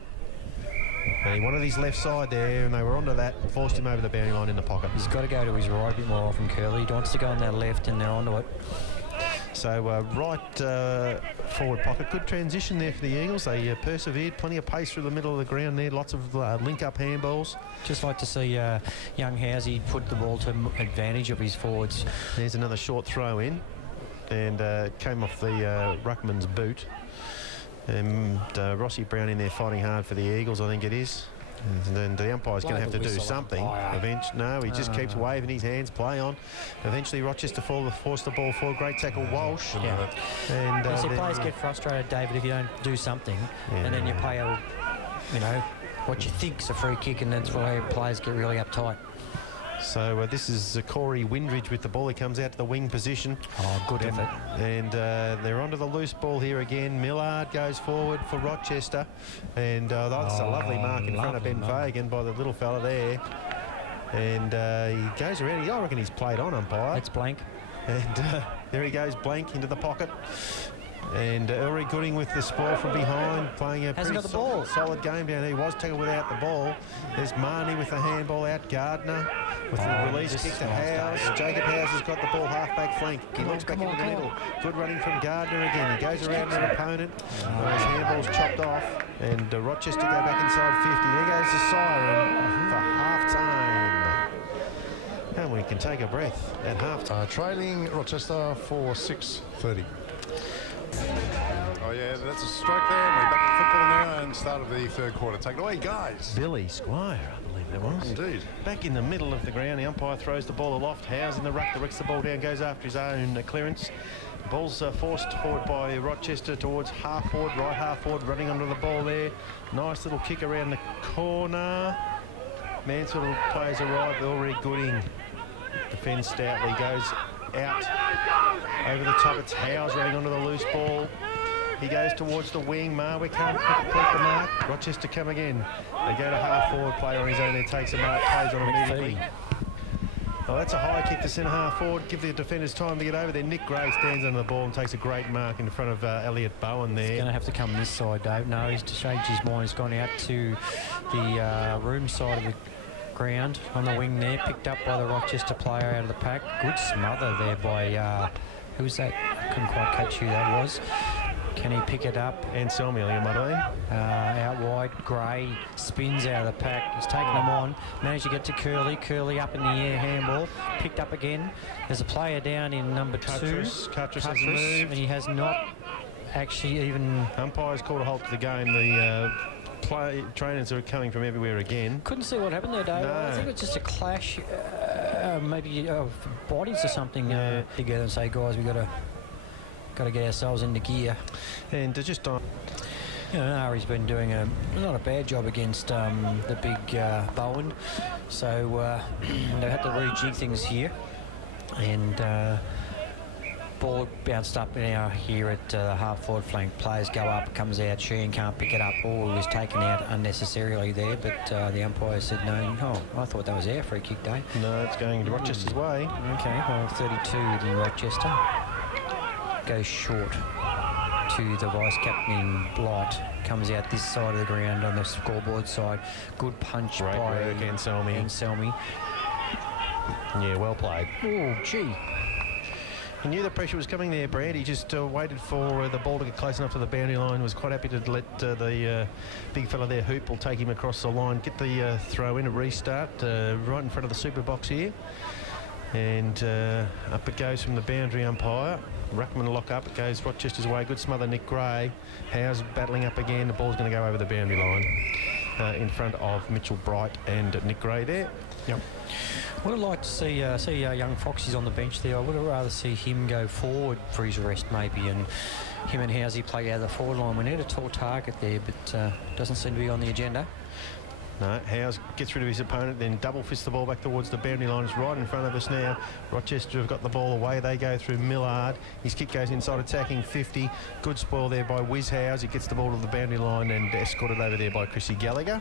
And he wanted his left side there, and they were onto that, forced him over the boundary line in the pocket. He's got to go to his right a bit more often, Curley. He wants to go on that left, and they're onto it. So right forward pocket. Good transition there for the Eagles. They persevered. Plenty of pace through the middle of the ground there. Lots of link-up handballs. Just like to see young Housey put the ball to advantage of his forwards. There's another short throw in, and came off the ruckman's boot. And Rossi Brown in there fighting hard for the Eagles, I think it is. And then the umpire's going to have to do something. No, he just keeps waving his hands, play on. Eventually Rochester force the ball forward. Great tackle, Walsh. Yeah. And You see, then, players get frustrated, David, if you don't do something, and then you play what you think's a free kick, and that's why players get really uptight. So this is Corey Windridge with the ball. He comes out to the wing position. Oh, good effort. And they're onto the loose ball here again. Millard goes forward for Rochester. And that's a lovely mark in front of Ben Fagan by the little fella there. And he goes around. I reckon he's played on, umpire. That's blank. And there he goes, blank into the pocket. And Ulrich Gooding with the spoil from behind, playing a Hasn't pretty got the ball. solid game down there. He was tackled without the ball. There's Marnie with the handball out. Gardner with the release this kick is to nice, Howes. David. Jacob Howes has got the ball half-back flank. He looks back into the middle. Good running from Gardner again. He goes around an opponent. His handball's chopped off. And Rochester go back inside 50. There goes the siren for half-time. And we can take a breath at half-time. Trailing Rochester for 6:30. Oh yeah, that's a stroke there. We're back to football now and start of the third quarter. Take it away, guys. Billy Squire, I believe it was. Indeed. Back in the middle of the ground, the umpire throws the ball aloft. Howes in the ruck, directs the ball down, goes after his own clearance. The ball's forced forward by Rochester towards half forward, right half forward, running onto the ball there. Nice little kick around the corner. Mansfield players arrive. Ulrich Gooding defends stoutly, goes out over the top. It's Howes running onto the loose ball. He goes towards the wing. Marwick can't complete the mark. Rochester come again. They go to half forward, player on his own there, takes a mark, plays on immediately. Oh, that's a high kick to centre half forward. Give the defenders time to get over there. Nick Gray stands under the ball and takes a great mark in front of Elliot Bowen there. He's going to have to come this side, Dave. No, he's changed his mind. He's gone out to the room side of the ground on the wing there, picked up by the Rochester player out of the pack. Good smother there by, who was that? Couldn't quite catch who that was. Can he pick it up? Anselmi, Out wide, Gray spins out of the pack. He's taken them on. Managed to get to Curley. Curley up in the air, handball. Picked up again. There's a player down in number 2. Cuttress has moved. And he has not actually even... Umpires called a halt to the game. The trainers are coming from everywhere again. Couldn't see what happened there, Dave. No. I think it was just a clash, maybe of bodies or something together and say, guys, we've got to get ourselves into gear. And just on... You know, Ari's been doing not a bad job against the big Bowen, so they've had to rejig things here, and ball bounced up now here at half forward flank. Players go up, comes out, Sheehan can't pick it up. Ball was taken out unnecessarily there, but the umpire said no. Oh, I thought that was our free kick, Dave. No, it's going to Rochester's way. Okay, well, 32 in Rochester. Goes short to the vice-captain Blight. Comes out this side of the ground on the scoreboard side. Good punch by Anselmi. Yeah, well played. Oh, gee. He knew the pressure was coming there, Brad. He just waited for the ball to get close enough to the boundary line. Was quite happy to let the big fella there, Hoop, will take him across the line. Get the throw in, a restart, right in front of the super box here. And up it goes from the boundary umpire. Ruckman lock up, it goes Rochester's way. Good smother, Nick Gray. Howes battling up again. The ball's going to go over the boundary line in front of Mitchell Bright and Nick Gray there. Yep. Would have liked to see young Foxy's on the bench there. I would have rather see him go forward for his rest maybe, and him and Housey play out of the forward line. We need a tall target there, but doesn't seem to be on the agenda. No, Howes gets rid of his opponent, then double fists the ball back towards the boundary line. It's right in front of us now. Rochester have got the ball away. They go through Millard. His kick goes inside, attacking 50. Good spoil there by Wiz Howes. He gets the ball to the boundary line and escorted over there by Chrissy Gallagher.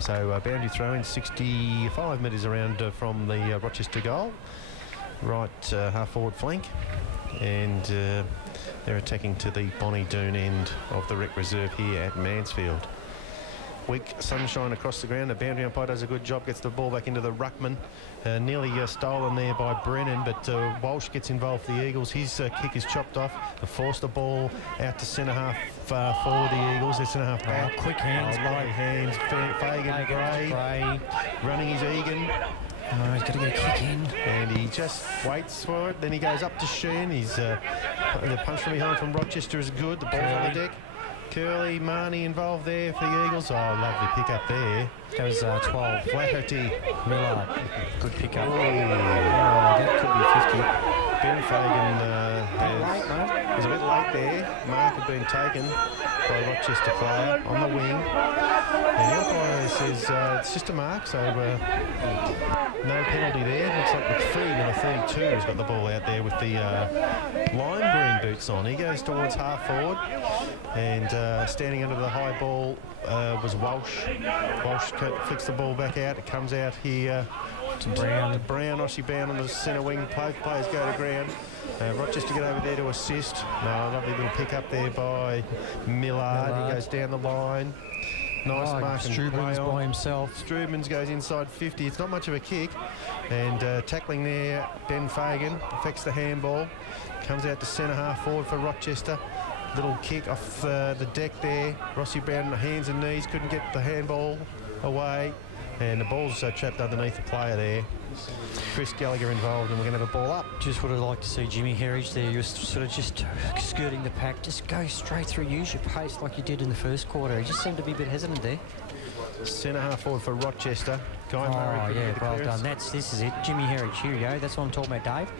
So boundary throw in 65 metres around from the Rochester goal. Right half forward flank. And they're attacking to the Bonnie Doon end of the rec reserve here at Mansfield. Weak sunshine across the ground. The boundary umpire does a good job, gets the ball back into the ruckman. Nearly stolen there by Brennan, but Walsh gets involved for the Eagles. His kick is chopped off. They force the ball out to centre half for the Eagles. Their centre half back. Quick hands. Light hands. Fagan Gray running his Egan. Oh, he's got to get a kick in. And he just waits for it. Then he goes up to Sheehan. The punch from behind from Rochester is good. The ball's on the deck. Curley, Marnie involved there for the Eagles. Oh, lovely pick up there. That was 12. Flaherty. Miller. Good pick up. That could be 50. Ben Fagan was a bit late there. Mark had been taken by a Rochester player on the wing. And the umpire says it's just a mark, so no penalty there. Looks like McPhee, number 32, has got the ball out there with the lime green boots on. He goes towards half forward. And standing under the high ball was Walsh. Walsh flicks the ball back out. It comes out here to Brown. Brown, Ossie Brown on the centre wing. Both players go to ground. Rochester get over there to assist. No, lovely little pick up there by Millard. He goes down the line. Nice mark and Strubens play on. by himself. Strubens goes inside 50. It's not much of a kick. And tackling there, Ben Fagan affects the handball. Comes out to centre half forward for Rochester. Little kick off the deck there. Rossi Brown, hands and knees, couldn't get the handball away. And the ball's trapped underneath the player there. Chris Gallagher involved, and we're going to have a ball up. Just would have liked to see Jimmy Herridge there. You're sort of just skirting the pack. Just go straight through, use your pace like you did in the first quarter. He just seemed to be a bit hesitant there. Centre half forward for Rochester. Guy Murray. Yeah, well done. This is it. Jimmy Herridge, here we go. That's what I'm talking about, Dave.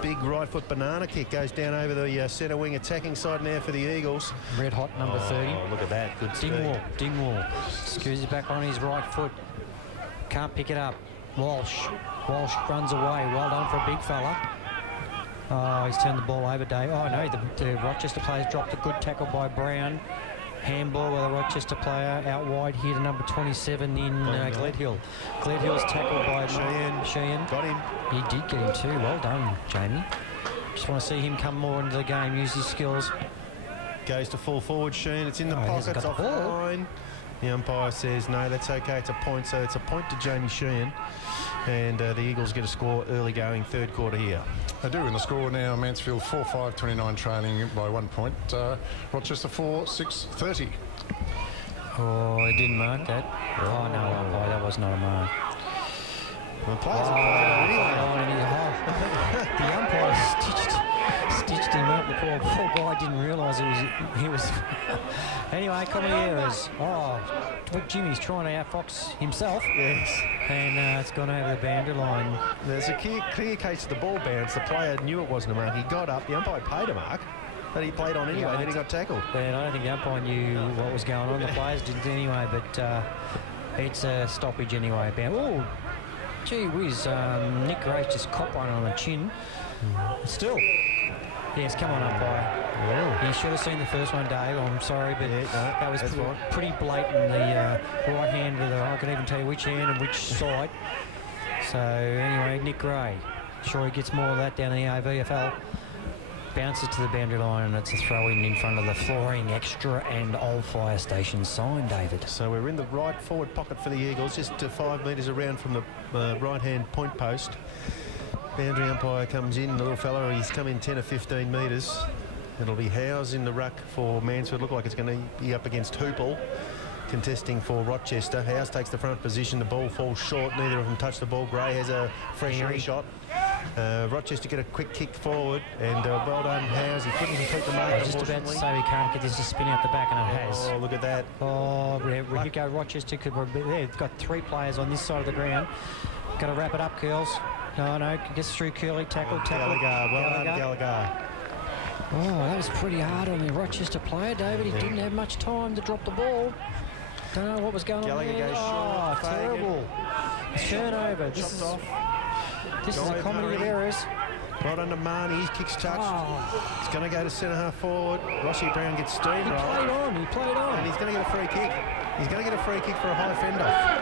Big right foot banana kick goes down over the centre wing attacking side now for the Eagles. Red hot number 30. Look at that. Good speed. Dingwall. Screws it back on his right foot. Can't pick it up. Walsh runs away. Well done for a big fella. Oh, he's turned the ball over, Dave. Oh, no, the Rochester players dropped a good tackle by Brown. Handball with a Rochester player out wide here to number 27 in Gledhill. Gledhill's tackled by Sheehan. Got him. He did get him too. Well done, Jamie. Just want to see him come more into the game, use his skills. Goes to full forward, Sheehan. It's in the He hasn't pockets got off the the ball. line. The umpire says, no, that's okay. It's a point. So it's a point to Jamie Sheehan. And the Eagles get a score early going, third quarter here. They do in the score now. Mansfield 4-5-29 trailing by 1 point. Rochester 4-6-30. Oh, I didn't mark that. Oh, no, umpire, that was not a mark. The players are playing anyway. The umpire stitched him up. The poor guy didn't realise he was. Anyway, Commieras. Oh, Jimmy's trying to outfox himself. Yes. And it's gone over the boundary line. There's a clear case of the ball bounce. The player knew it wasn't a mark. He got up. The umpire paid a mark. But he played on anyway, then he got tackled. And I don't think the umpire knew what was going on. The players didn't anyway, but it's a stoppage anyway. Oh, gee whiz, Nick Grace just caught one on the chin. Still. Yes, come on, umpire. Yeah. You should have seen the first one, Dave. I'm sorry, but that was pretty blatant. The right hand with I can even tell you which hand and which side. So anyway, Nick Gray. Sure he gets more of that down in the AVFL. Bounces to the boundary line, and it's a throw-in in front of the Flooring Extra and Old Fire Station sign, David. So we're in the right forward pocket for the Eagles, just 5 metres around from the right-hand point post. Boundary umpire comes in, the little fella, he's come in 10 or 15 metres. It'll be Howes in the ruck for Mansfield. Look like it's going to be up against Hoople, contesting for Rochester. Howes takes the front position, the ball falls short, neither of them touch the ball. Gray has a fresh shot. Rochester get a quick kick forward, and well done, Howes. He couldn't complete the mark. I was just about to say we can't get this to spin out the back, and it has. Oh, look at that. Oh, here you go, Rochester. They've got 3 players on this side of the ground. Got to wrap it up, Curls. No, gets through Curly, tackle. Gallagher, well done, Gallagher. Oh, that was pretty hard on the Rochester player, David. He didn't have much time to drop the ball. Don't know what was going on there. Goes short. Terrible. Turnover. This is a comedy of errors. Right under Marnie, his kick's touched. It's going to go to centre half forward. Rossi Brown gets steamrolled. He played on. And he's going to get a free kick. He's going to get a free kick for a high fend-off.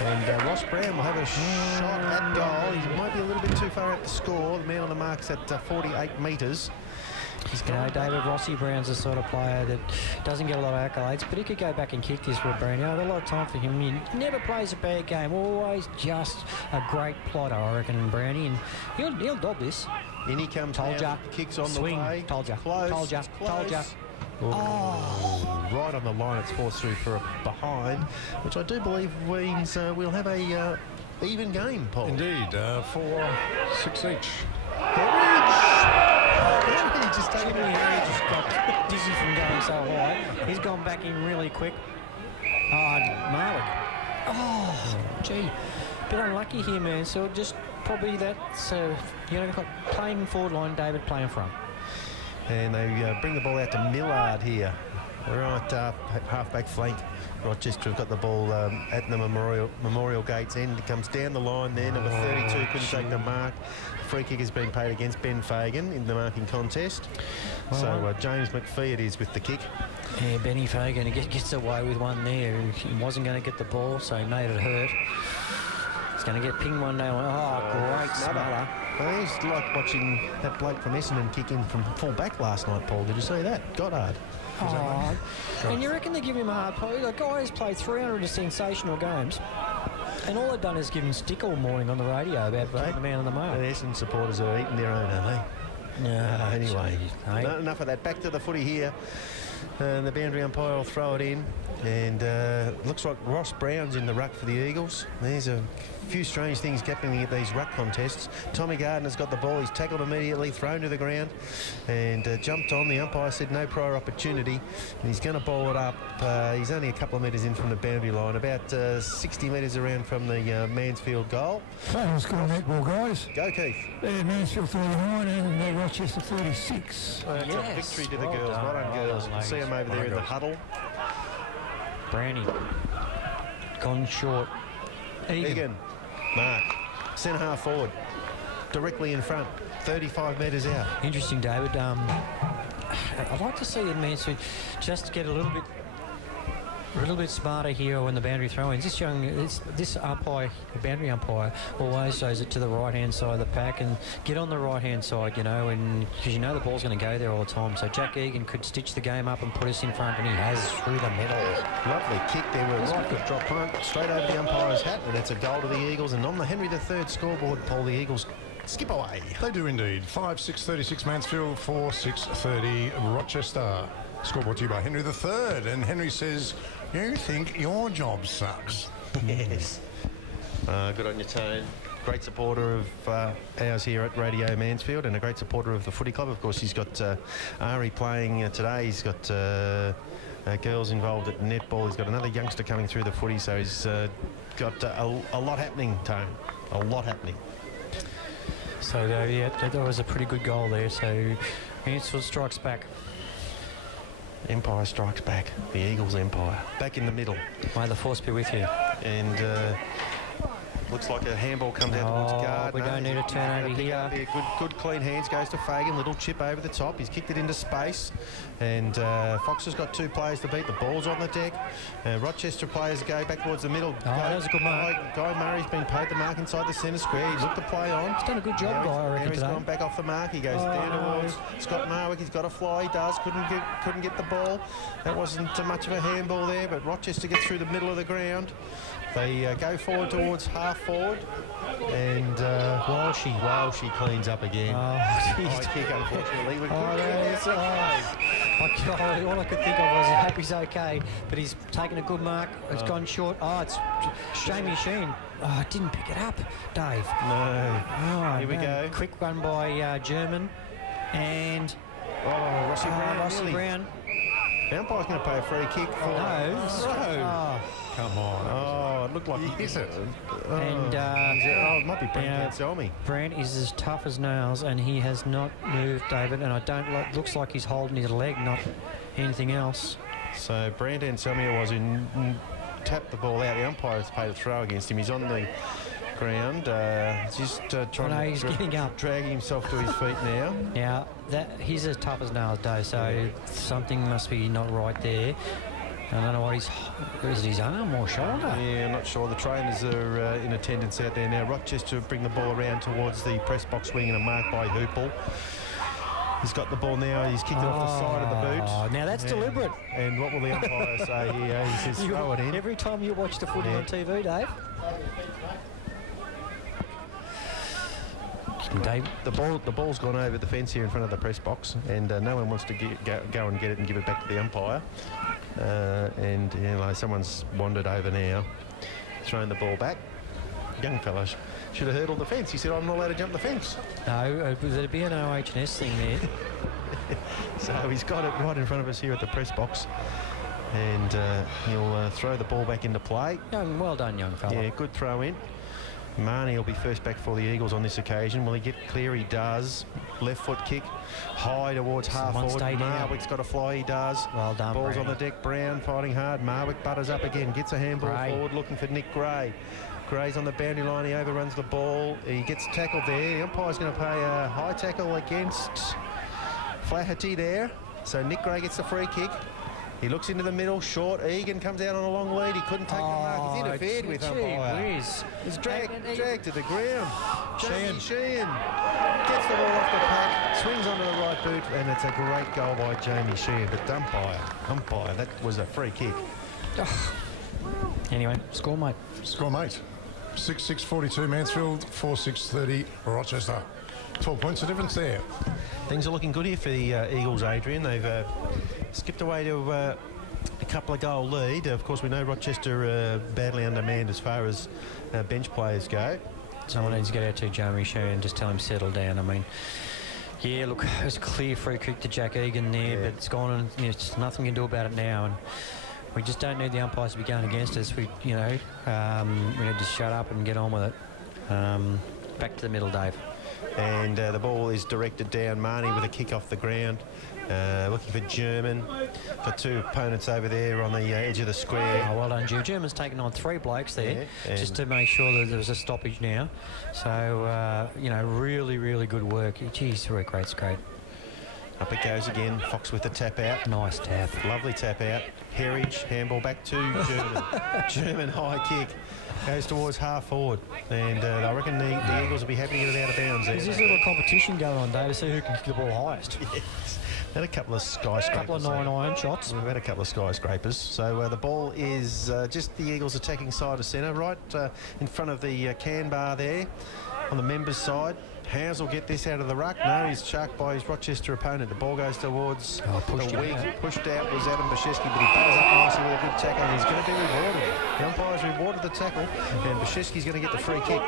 And Ross Brown will have a shot at goal. He might be a little bit too far out to score. The man on the mark's at 48 metres. David Rossi Brown's the sort of player that doesn't get a lot of accolades, but he could go back and kick this with Brown. I have a lot of time for him. He never plays a bad game. Always just a great plotter, I reckon, Brownie. And he'll dob this. In he comes. Told ya. Kicks on Swing. the way. Told ya. Close. Told ya. Told ya. Oh. Right on the line, it's forced through for a behind, which I do believe means we'll have a even game, Paul. Indeed, 4-6 each. Just got dizzy from going so high. He's gone back in really quick. Marwick. Oh, gee. Bit unlucky here, man. So just probably that. So, got playing forward line, David playing front. And they bring the ball out to Millard here. Right half-back flank Rochester have got the ball at the Memorial Gates end. It comes down the line there. Number 32 couldn't take the mark. Free kick has been paid against Ben Fagan in the marking contest. So James McPhee it is with the kick. Yeah, Benny Fagan gets away with one there. He wasn't going to get the ball, so he made it hurt. He's going to get pinged one day. Oh, great smother. Well, it's like watching that bloke from Essendon kick in from full back last night, Paul. Did you see that? Goddard. Oh, and you reckon they give him a hard play? The guy has played 300 sensational games, and all they've done is give him stick all morning on the radio about keeping the man on the mark. The Essendon supporters are eating their own, aren't they? Yeah. Anyway, enough of that. Back to the footy here. The boundary umpire will throw it in, and looks like Ross Brown's in the ruck for the Eagles. There's a few strange things happening at these ruck contests. Tommy Gardner's got the ball. He's tackled immediately, thrown to the ground, and jumped on. The umpire said no prior opportunity, and he's going to bowl it up. He's only a couple of metres in from the boundary line, about 60 metres around from the Mansfield goal. Final score netball, guys. Go, Keith. Mansfield 39 and Rochester 36. That's a victory to the girls. Well done, girls. You can see them over there in the huddle. Brownie. Gone short. Egan. Mark. Centre half forward. Directly in front. 35 metres out. Interesting, David. I'd like to see the Mansfield just get a little bit smarter here when the boundary throw-ins. This umpire, the boundary umpire, always shows it to the right-hand side of the pack and get on the right-hand side, you know, and because you know the ball's going to go there all the time. So Jack Egan could stitch the game up and put us in front, and he has through the middle. Lovely kick there with a good drop punt straight over the umpire's hat, and it's a goal to the Eagles. And on the Henry III scoreboard, Paul, the Eagles skip away. They do indeed. 5-6-36 Mansfield, 4-6-30 Rochester. Scoreboard to you by Henry III. And Henry says, you think your job sucks. Yes. Good on your tone. Great supporter of ours here at Radio Mansfield, and a great supporter of the footy club. Of course, he's got Ari playing today. He's got girls involved at netball. He's got another youngster coming through the footy, so he's got a lot happening, Tone. A lot happening. So, yeah, that was a pretty good goal there. So, Mansfield strikes back. Empire strikes back. The Eagles Empire. Back in the middle. May the force be with you. And looks like a handball comes out towards guard. We don't need a turnover here. Good clean hands, goes to Fagan. Little chip over the top. He's kicked it into space. And Fox has got two players to beat. The ball's on the deck. Rochester players go back towards the middle. That was a good mark. Guy Murray's been paid the mark inside the centre square. He's looked to play on. He's done a good job, Guy, I reckon, he's today. gone back off the mark. He goes down towards Scott Marwick. He's got a fly. He does. Couldn't get the ball. That wasn't much of a handball there, but Rochester gets through the middle of the ground. They go forward towards half forward, and Walshy cleans up again. High kick, unfortunately. All I could think of was I hope he's okay, but he's taken a good mark. It's gone short. It's Jamie Sheen. Didn't pick it up, Dave. No. Here we go. Quick one by German, and Rossi Brown. The umpire's going to pay a free kick for... Come on. It looked like he hit it. It might be Brent Selmy. Brent is as tough as nails, and he has not moved, David, and looks like he's holding his leg, not anything else. So Brent Selmy was tapped the ball out. The umpire's paid a throw against him. He's on the ground, just trying he's getting up, dragging himself to his feet now. Now he's as tough as nails, Dave. So something must be not right there. I don't know what is it his arm or shoulder? Yeah, I'm not sure. The trainers are in attendance out there now. Rochester bring the ball around towards the press box wing, and a mark by Hoople. He's got the ball now. He's kicked it off the side of the boot. Now that's deliberate. And what will the umpire say here? He says throw it in. Every time you watch the footy on TV, Dave. Dave, the ball's gone over the fence here in front of the press box, and no one wants to go and get it and give it back to the umpire. And someone's wandered over now, thrown the ball back. Young fellow should have hurdled the fence. He said, "I'm not allowed to jump the fence." No, there'd be an OH&S thing there. So he's got it right in front of us here at the press box, and he'll throw the ball back into play. Well done, young fella. Yeah, good throw in. Marnie will be first back for the Eagles on this occasion. Will he get clear? He does. Left foot kick, high towards half Someone forward. stay down. Marwick's got a fly, he does. Well done, Ball's Brady. on the deck, Brown fighting hard. Marwick butters up again, gets a handball Gray. forward, looking for Nick Gray. Gray's on the boundary line, he overruns the ball. He gets tackled there. The umpire's going to pay a high tackle against Flaherty there. So Nick Gray gets the free kick. He looks into the middle, short. Egan comes out on a long lead. He couldn't take the mark. He's interfered with umpire. Whiz. He's dragged to the ground. Sheehan. Sheehan gets the ball off the pack, swings onto the right boot, and it's a great goal by Jamie Sheehan. But umpire, that was a free kick. Anyway, score, mate. Score, mate. 6-6-42 Mansfield, 4-6-30 Rochester. 12 points of difference there. Things are looking good here for the Eagles, Adrian. They've skipped away to a couple of goal lead. Of course, we know Rochester badly undermanned as far as bench players go. Someone needs to get out to Jeremy Sheehan and just tell him settle down. I mean, yeah, look, it was a clear free kick to Jack Egan there, but it's gone and there's nothing we can do about it now. And we just don't need the umpires to be going against us. We need to shut up and get on with it. Back to the middle, Dave. And the ball is directed down. Marnie with a kick off the ground. Looking for German. Got two opponents over there on the edge of the square. Oh, well done, Joe. German's taken on 3 blokes there just to make sure that there was a stoppage now. So, really, really good work. Geez, great. Up it goes again. Fox with the tap out. Nice tap. Lovely tap out. Herridge, handball back to German. German high kick. Goes towards half forward. And I reckon the Eagles will be happy to get it out of bounds there. There's this little competition going on, Dave, to see who can kick the ball highest. Yes. Had a couple of skyscrapers. A couple of 9-iron shots. We've had a couple of skyscrapers. So the ball is just the Eagles attacking side of centre, right in front of the can bar there on the members' side. Howes will get this out of the ruck. No, he's sharked by his Rochester opponent. The ball goes towards the wing. Pushed out was Adam Bashesky, but he butters up nicely with a good tackle, and he's going to be rewarded. The umpire's rewarded the tackle, and Bashesky's going to get the free kick.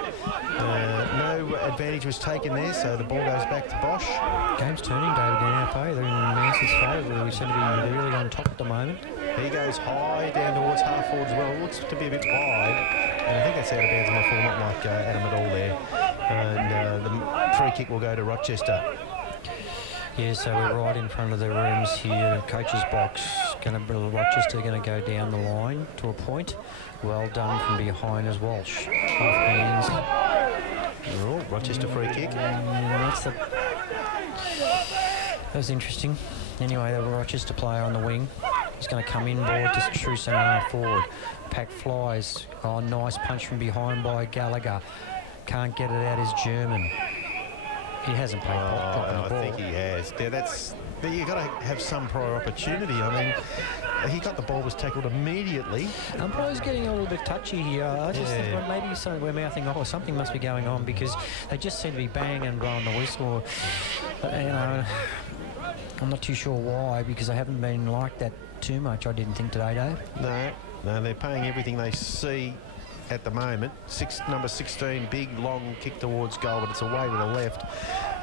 No advantage was taken there, so the ball goes back to Bosch. Game's turning, David, in our favour. They're in Mansfield's favour. We seem to be really on top at the moment. He goes high down towards half forward as well. Looks to be a bit wide. And I think that's out of bounds on the full, not like Adam at all there. And the free kick will go to Rochester. Yeah, so we're right in front of the rooms here. Coach's box. Rochester going to go down the line to a point. Well done from behind as Walsh. Off hands. Oh, Rochester free kick. That was interesting. Anyway, the Rochester player on the wing. He's going to come in board to true centre half forward. Pack flies. Oh, nice punch from behind by Gallagher. Can't get it out is German. He hasn't played dropping the ball. I think he has. But you've got to have some prior opportunity. I mean, he got the ball, was tackled immediately. Umpire's getting a little bit touchy here. I just think maybe we're mouthing off or something must be going on because they just seem to be banging and blowing the whistle. I'm not too sure why because they haven't been like that too much, I didn't think today, Dave. No, they're paying everything they see at the moment. Number 16, big, long kick towards goal, but it's away to the left.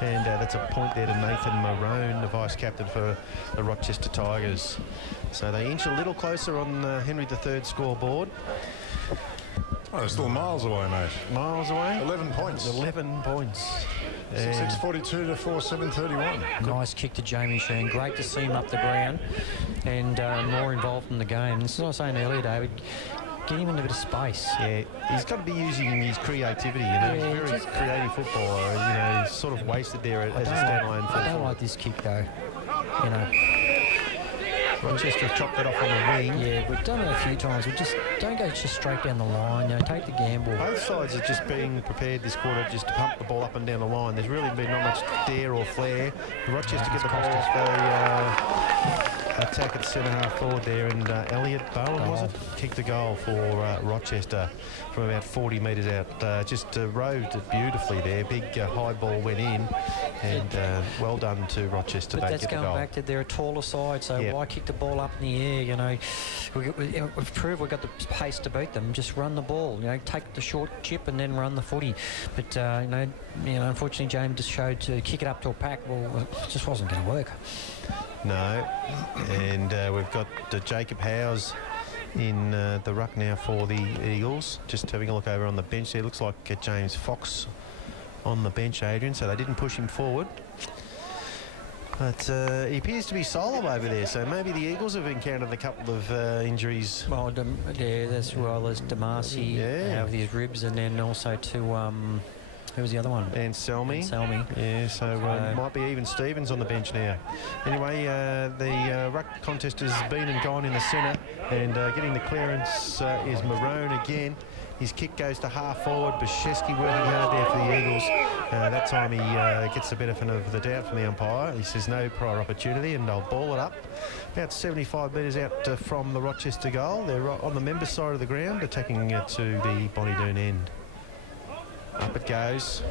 And that's a point there to Nathan Marone, the vice-captain for the Rochester Tigers. So they inch a little closer on Henry III scoreboard. Oh, they're still miles away, mate. Miles away? 11 points. 11 points. 6-6-42 to 4-7-31. Nice kick to Jamie Sheehan. Great to see him up the ground and more involved in the game. This is what I was saying earlier, David. Get him in a bit of space. Yeah, he's got to be using his creativity. He's a very creative footballer. He's sort of wasted there as a standalone footballer. I don't like this kick, though. Rochester chopped it off on the wing. Yeah, we've done it a few times. We just don't go just straight down the line. Take the gamble. Both sides are just being prepared this quarter just to pump the ball up and down the line. There's really been not much dare or flair. Rochester get the ball off. They attack at centre half forward there, and Elliot Bowen, was it? Kicked the goal for Rochester from about 40 metres out. Just rode it beautifully there. Big high ball went in, and well done to Rochester. But they that's get the going goal. back to they're a taller side, so why kick the ball up in the air? We've proved we've got the pace to beat them. Just run the ball. Take the short chip and then run the footy. But unfortunately, James just showed to kick it up to a pack. Well, it just wasn't going to work. No, and we've got Jacob Howes in the ruck now for the Eagles. Just having a look over on the bench there. Looks like James Fox on the bench, Adrian, so they didn't push him forward. But he appears to be solo over there, so maybe the Eagles have encountered a couple of injuries. Well, as well as Damasi with his ribs, and then also to who was the other one? Anselmi. Yeah, so might be even Stevens on the bench now. Anyway, the ruck contest has been and gone in the centre, and getting the clearance is Maroon again. His kick goes to half forward. Bashevsky working hard there for the Eagles. That time he gets the benefit of the doubt from the umpire. He says no prior opportunity, and they'll ball it up. About 75 metres out from the Rochester goal. They're right on the members' side of the ground, attacking to the Bonnie-Doon end. Up it goes,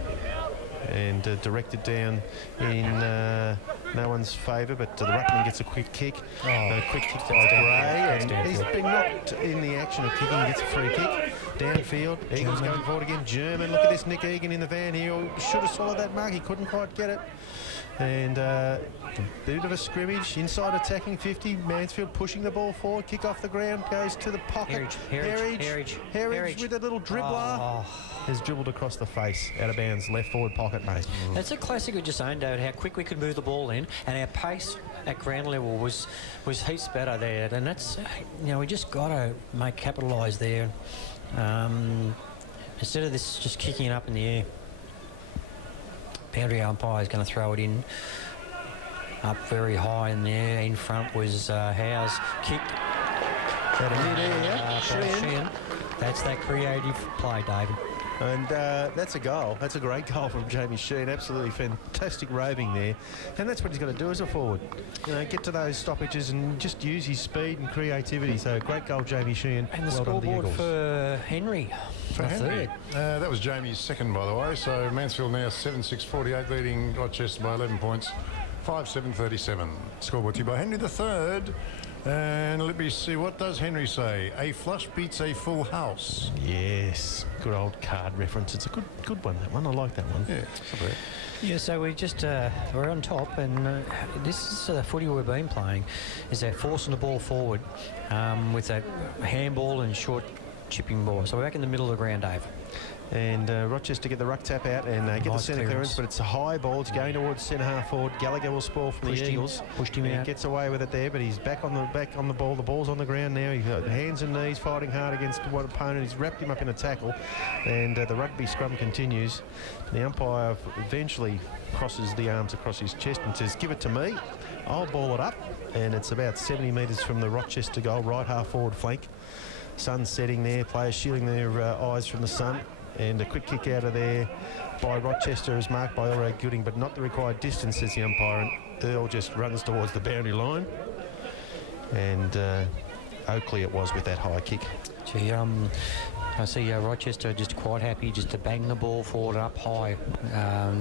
and directed down in no one's favour, but the ruckman gets a quick kick. A quick kick by Gray, and he's been knocked in the action of kicking. He gets a free kick downfield. Eagles going forward again. German, look at this Nick Egan in the van here. Should have swallowed that mark. He couldn't quite get it. And a bit of a scrimmage, inside attacking 50. Mansfield pushing the ball forward. Kick off the ground, goes to the pocket. Herridge with a little dribbler. Has dribbled across the face, out of bounds, left forward pocket, mate. That's a classic of just saying, David, how quick we could move the ball in, and our pace at ground level was heaps better there. And that's, we just got to capitalise there. Instead of this just kicking it up in the air. Boundary umpire is going to throw it in up very high in there. In front was Howe's kick. Sheehan. That's that creative play, David. And that's a goal. That's a great goal from Jamie Sheehan. Absolutely fantastic roving there. And that's what he's got to do as a forward. Get to those stoppages and just use his speed and creativity. So great goal, Jamie Sheehan. And the scoreboard for Henry. For Henry. That was Jamie's second, by the way. So Mansfield now 7-6-48, leading Rochester by 11 points. 5-7-37. Scoreboard to you by Henry the third. And let me see, what does Henry say? A flush beats a full house. Yes, good old card reference. It's a good one, that one. I like that one. Yeah, yeah, so we just, we're on top, and this is the footy we've been playing, is that forcing the ball forward with that handball and short chipping ball. So we're back in the middle of the ground, Dave. And Rochester get the ruck tap out and get the centre clearance, but it's a high ball. It's going towards centre half forward. Gallagher will spoil from the Eagles. Pushed him out. He gets away with it there, but he's back on the ball. The ball's on the ground now. He's got hands and knees fighting hard against one opponent. He's wrapped him up in a tackle, and the rugby scrum continues. The umpire eventually crosses the arms across his chest and says, "Give it to me. I'll ball it up." And it's about 70 metres from the Rochester goal, right half forward flank. Sun's setting there. Players shielding their eyes from the sun. And a quick kick out of there by Rochester is marked by Ulrich Gooding, but not the required distance, says the umpire. And Earl just runs towards the boundary line. And Oakley it was with that high kick. Gee, I see Rochester just quite happy just to bang the ball forward up high,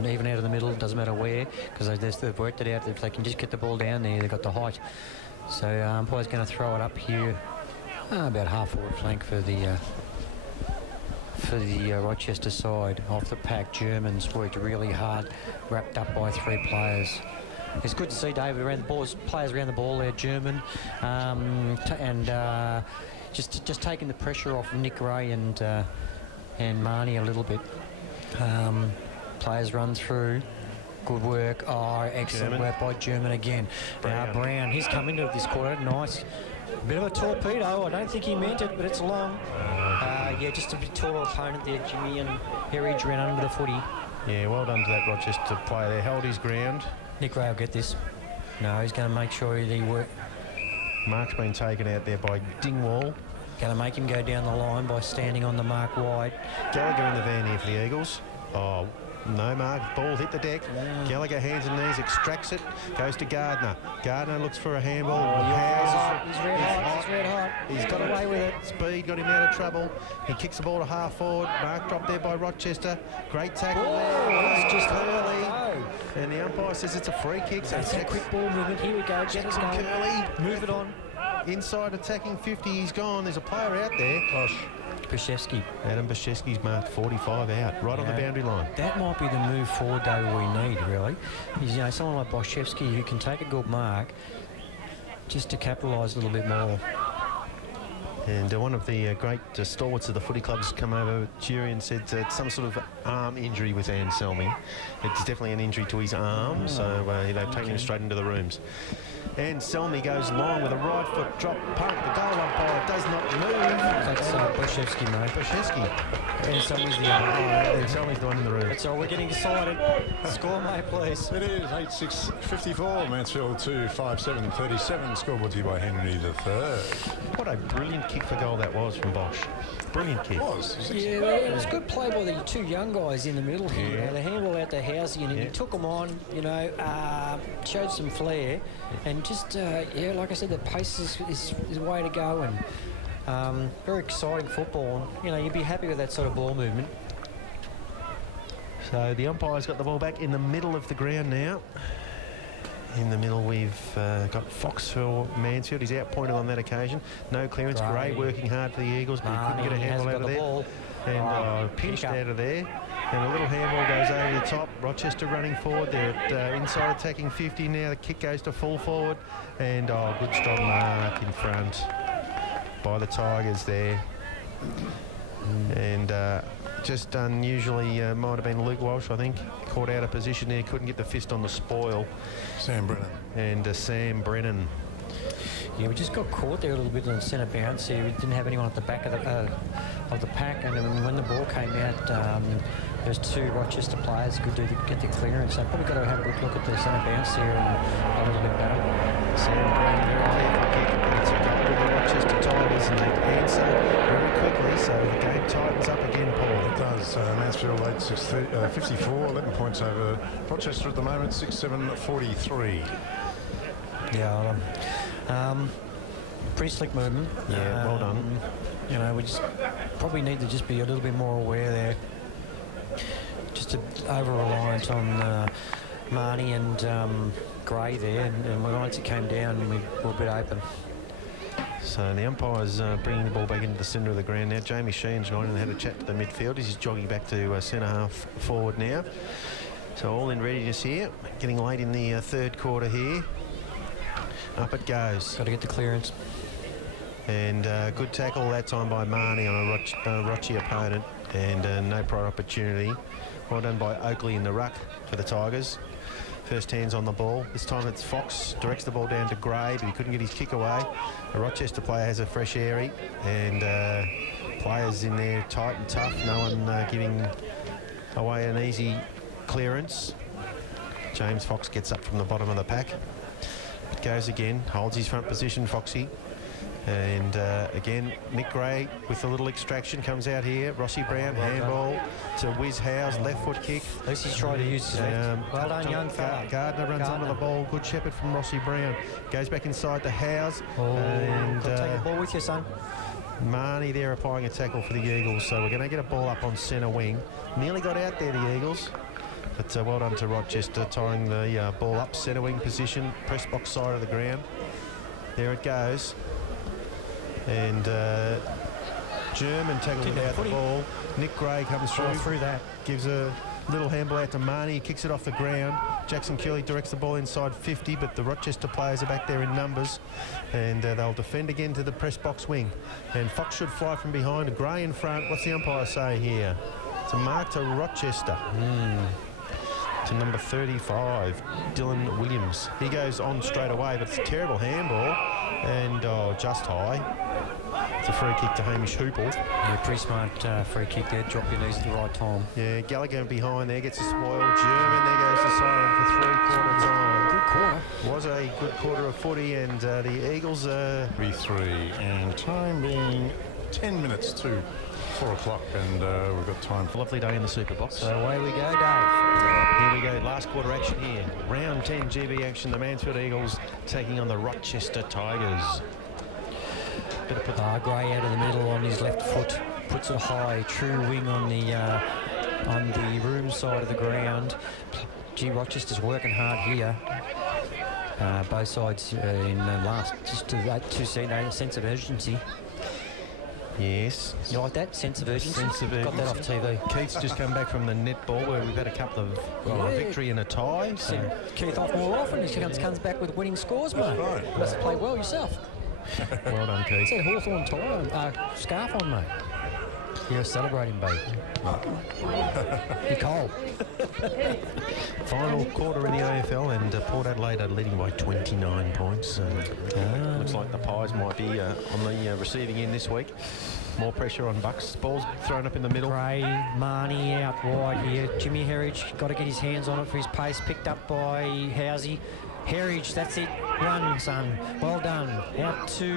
even out of the middle, doesn't matter where, because they've worked it out. If they can just get the ball down there, they've got the height. So umpire's going to throw it up here, about half forward flank for the Rochester side. Off the pack, Germans worked really hard, wrapped up by three players. It's good to see David around the ball, players around the ball there, German, just taking the pressure off Nick Ray and Marnie a little bit. Players run through. Good work. Excellent work by German again. Brown, he's come into this quarter. Nice. Bit of a torpedo. I don't think he meant it, but it's long. Just a bit taller opponent there, Jimmy, and Herridge ran under the footy. Yeah, well done to that Rochester player there. Held his ground. Nick Ray will get this. No, he's going to make sure he work. Mark's been taken out there by Dingwall. Going to make him go down the line by standing on the mark wide. Gallagher in the van here for the Eagles. Oh, no mark. Ball hit the deck. Yeah. Gallagher hands and knees, extracts it, goes to Gardner. Gardner looks for a handball. He's red hot. He's got away with it. Speed got him out of trouble. He kicks the ball to half forward. Mark dropped there by Rochester. Great tackle there. He's just early. And the umpire says it's a free kick. So that's a quick ball movement. Here we go. Get us going. Curley. Move it on. Inside attacking 50. He's gone. There's a player out there. Bashevsky. Adam Bashevsky's marked 45 out, right on the boundary line. That might be the move forward, though, we need, really. He's, someone like Bashevsky who can take a good mark just to capitalise a little bit more. And one of the great stalwarts of the footy clubs come over, Jury, and said it's some sort of arm injury with Anselmi. It's definitely an injury to his arm, so they've taken him straight into the rooms. Anselmi goes long with a right foot drop punt. The goal umpire does not move. That's Brzezinski, mate. Brzezinski. Anselmi's the other. Anselmi's the one in the room. That's all. We're getting excited. Score, mate, please. It is 8-6-54, Mansfield 2, 5-7-37. Scoreboard to you by Henry III. What a brilliant kick for goal that was from Bosch. Brilliant kick. It was. Yeah, it was good play by the two young guys in the middle here. You know, the handball out to Housey, and he took them on, you know, showed some flair. And just, like I said, the pace is way to go. And very exciting football. You know, you'd be happy with that sort of ball movement. So the umpire's got the ball back in the middle of the ground now. In the middle, we've got Fox for Mansfield. He's outpointed on that occasion. No clearance. Gray working hard for the Eagles, but he couldn't get a handle out of there. Ball. And pinched out of there. And a little handball goes over the top. Rochester running forward. They're at inside attacking 50 now. The kick goes to full forward. And good strong mark in front by the Tigers there. And just unusually might have been Luke Walsh, I think. Caught out of position there. Couldn't get the fist on the spoil. Sam Brennan. And Sam Brennan. Yeah, we just got caught there a little bit on the centre bounce here. We didn't have anyone at the back of the pack, and then when the ball came out, there's two Rochester players could get the clearance. So probably got to have a good look at the centre bounce here and a little bit better. Sam Brennan, very kick. It's a goal to the Rochester Tigers, and they answer very quickly. So the game tightens up again, Paul. It does. Mansfield 8-6-54, 11 points over Rochester at the moment, 6-7-43. Yeah, pretty slick movement. Yeah, well done. You know, we just probably need to just be a little bit more aware there. Just over-reliant on Marnie and Gray there, and once it came down, we were a bit open. So the umpire's bringing the ball back into the centre of the ground now. Jamie Sheehan's gone and had a chat to the midfielders. He's jogging back to centre half forward now. So all in readiness here. Getting late in the third quarter here. Up it goes. Got to get the clearance. And good tackle that time by Marnie on a Rochi opponent. And no prior opportunity. Well done by Oakley in the ruck for the Tigers. First hands on the ball. This time it's Fox. Directs the ball down to Gray, but he couldn't get his kick away. A Rochester player has a fresh airy. And players in there tight and tough. No one giving away an easy clearance. James Fox gets up from the bottom of the pack. It goes again. Holds his front position, Foxy. And again, Nick Gray with a little extraction comes out here. Rossi Brown, handball to Wiz Howes, left foot kick. At least he's trying to use his left. Well done, young fella. Gardner runs onto the ball. Good shepherd from Rossi Brown. Goes back inside to Howes. And take the ball with you, son. Marnie there applying a tackle for the Eagles. So we're going to get a ball up on centre wing. Nearly got out there, the Eagles. But well done to Rochester, tying the ball up centre wing position, press box side of the ground. There it goes. And German tackled without the ball. Nick Gray comes through that. Gives a little handball out to Marnie. He kicks it off the ground. Jackson Keeley directs the ball inside 50, but the Rochester players are back there in numbers. And they'll defend again to the press box wing. And Fox should fly from behind. Gray in front. What's the umpire say here? It's a mark to Rochester. To number 35, Dylan Williams. He goes on straight away, but it's a terrible handball. And just high. It's a free kick to Hamish Hoople. Yeah, pretty smart free kick there. Drop your knees at the right time. Yeah, Gallagher behind there gets a spoil. German, there goes the siren for three-quarter time. Good quarter. Was a good quarter of footy, and the Eagles... 3-3, and time being 10 minutes to 4 o'clock, and we've got time for... Lovely day in the Super Box. So away we go, Dave. Here we go, last quarter action here. Round 10 GB action, the Mansfield Eagles taking on the Rochester Tigers. Gray out of the middle on his left foot, puts it high, true wing on the room side of the ground. Gee, Rochester's working hard here. Both sides in the last, just to see a sense of urgency. Yes. You like that? Sense of urgency? Sense of urgency. Got that off TV. Keith's just come back from the netball where we've had a couple of a victory and a tie. So. Keith off more often. He comes back with winning scores, mate. Right. You must have played well yourself. Well done, Keith. Said Hawthorn tie scarf on, mate. You're celebrating, babe. You're cold. Final quarter in the AFL, and Port Adelaide are leading by 29 points. Looks like the Pies might be on the receiving end this week. More pressure on Bucks. Ball's thrown up in the middle. Gray, Marnie out wide here. Jimmy Herridge got to get his hands on it for his pace. Picked up by Housey. Herridge, that's it. Run, son. Well done. Out to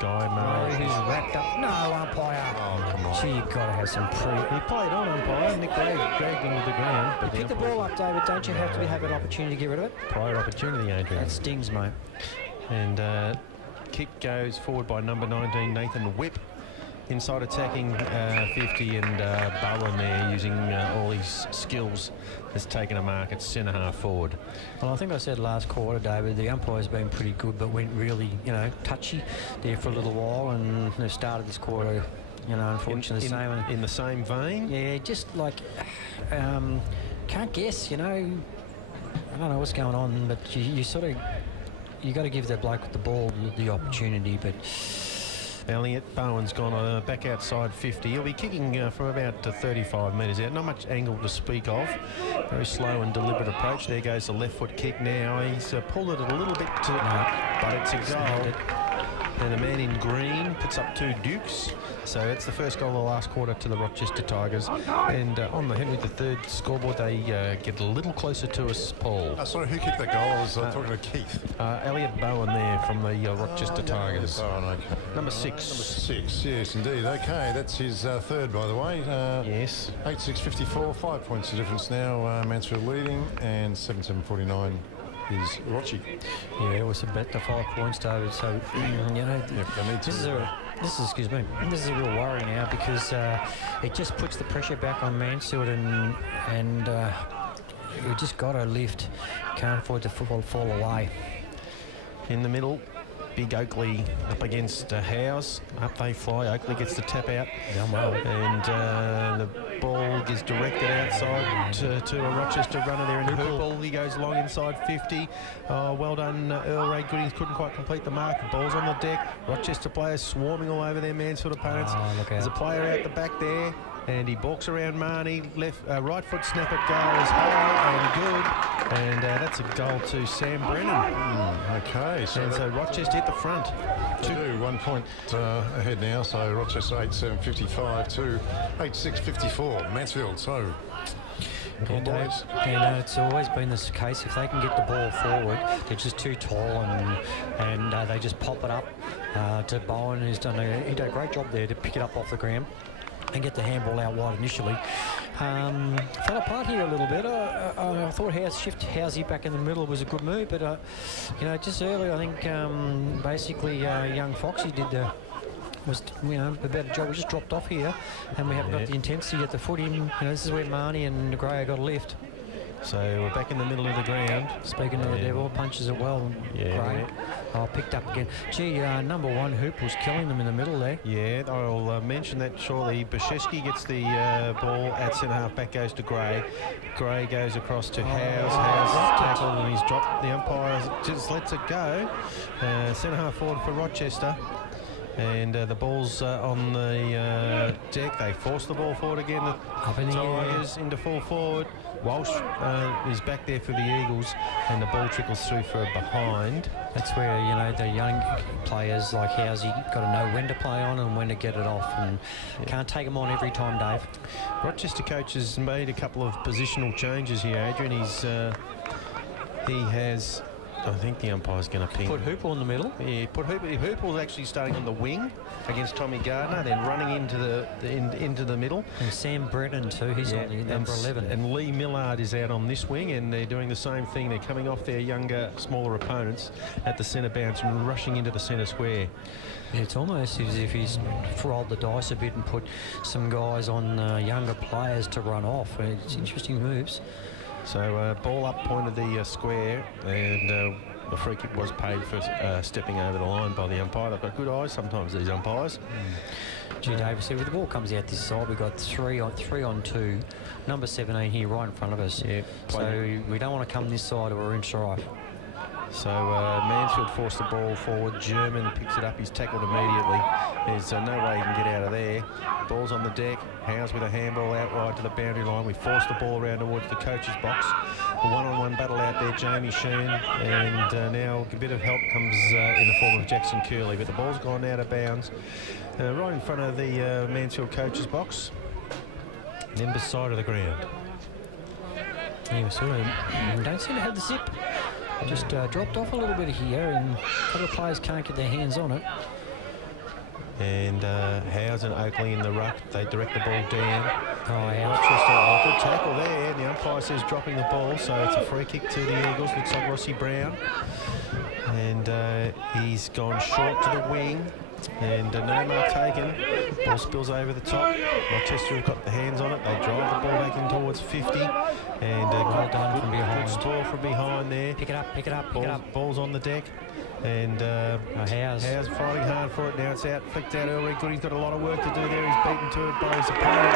Guy Murray. who's wrapped up. No, umpire. Oh, come on. Gee, you've got to have some He played on umpire. Nick Gray dragged him to the ground. But Pick the ball up, David. Don't you have to have an opportunity to get rid of it? Prior opportunity, Adrian. That stings, mate. And kick goes forward by number 19, Nathan Whipp. Inside attacking 50, and Bowen there using all his skills has taken a mark at centre half forward. Well, I think I said last quarter, David, the umpire's been pretty good, but went really, touchy there for a little while, and they've started this quarter, unfortunately in the same vein. Yeah, just like can't guess. I don't know what's going on, but you got to give the bloke with the ball the opportunity, but. Elliot Bowen's gone back outside 50. He'll be kicking from about 35 metres out. Not much angle to speak of. Very slow and deliberate approach. There goes the left foot kick now. He's pulled it a little bit, but it's a goal. And the man in green puts up 2 dukes. So that's the first goal of the last quarter to the Rochester Tigers. And on the Henry III scoreboard, they get a little closer to us, Paul. Sorry, who kicked that goal? I was talking to Keith. Elliot Bowen there from the Rochester Tigers. Oh, okay. Number 6. Number 6, yes, indeed. Okay, that's his third, by the way. Yes. 8-6-54, 5 points the difference now. Mansfield leading, and 7-7-49 is Rochi. Yeah, it was about the 5 points, David. So, this is a real worry now, because it just puts the pressure back on Mansfield, and we just got to lift. Can't afford to fall away. In the middle, big Oakley up against Howes. Up they fly. Oakley gets the tap out. And the ball is directed outside to a Rochester runner there in Hoople. He goes long inside 50. Well done, Earl Ray Goodings couldn't quite complete the mark. The ball's on the deck. Rochester players swarming all over their Mansfield opponents. There's a player out the back there, and he balks around Marnie. Right foot snap, it goes high and good. And that's a goal to Sam Brennan. Okay, So Rochester hit the front. 1 point ahead now, so Rochester 8-7-55 to 8-6-54. Mansfield, so And it's always been this case. If they can get the ball forward, they're just too tall, and they just pop it up to Bowen, who's done a great job there to pick it up off the ground and get the handball out wide initially. Fell apart here a little bit. I thought shift Housey back in the middle was a good move, but just early, I think basically young Foxy was about a job. We just dropped off here, and we haven't got the intensity at the foot in. This is where Marnie and Gray got a lift. So we're back in the middle of the ground. Speaking of the devil, punches it well. Gray. Picked up again. Gee, number 1 Hoop was killing them in the middle there. Yeah, I'll mention that shortly. Bashevsky gets the ball at centre half. Back goes to Gray. Gray goes across to Howes. Howes tackled, and he's dropped. The umpire just lets it go. Centre half forward for Rochester. And the ball's on the deck. They force the ball forward again. Up in the Tigers into full forward. Walsh is back there for the Eagles, and the ball trickles through for a behind. That's where, the young players like Housey got to know when to play on and when to get it off, and can't take them on every time, Dave. Rochester coach has made a couple of positional changes here, Adrian. He has... I think the umpire's going to ping. Put Hoople in the middle. Yeah, put Hoople. Hoople's actually starting on the wing against Tommy Gardner, then running into the middle. And Sam Brennan too. He's on the number 11. And Lee Millard is out on this wing, and they're doing the same thing. They're coming off their younger, smaller opponents at the centre bounce and rushing into the centre square. Yeah, it's almost as if he's rolled the dice a bit and put some guys on younger players to run off. It's interesting moves. So ball up point of the square, and the free kick was paid for stepping over the line by the umpire. They've got good eyes sometimes, these umpires. Gee, David, see, when the ball comes out this side, we've got 3 on 2. Number 17 here right in front of us. Yeah, so we don't want to come this side or we're in strife. So Mansfield forced the ball forward. German picks it up. He's tackled immediately. There's no way he can get out of there. Ball's on the deck. Howes with a handball out wide to the boundary line. We force the ball around towards the coach's box. A one-on-one battle out there, Jamie Sheen. And now a bit of help comes in the form of Jackson Curley. But the ball's gone out of bounds right in front of the Mansfield coach's box. Then side of the ground. Yeah, we sort of don't seem to have the zip. Just dropped off a little bit here, and a couple of players can't get their hands on it. And Howes and Oakley in the ruck. They direct the ball down. Howes. Good tackle there. And the umpire says dropping the ball, so it's a free kick to the Eagles. Looks like Rossi Brown. And he's gone short to the wing. And no mark taken. Ball spills over the top. Rochester have got the hands on it. They drive the ball back in towards 50. And well done from behind. Good spoil from behind there. Pick it up, pick it up, pick it up. Ball's on the deck. And Howes fighting hard for it. Now it's out, flicked out early. Good. He's got a lot of work to do there. He's beaten to it by his opponent.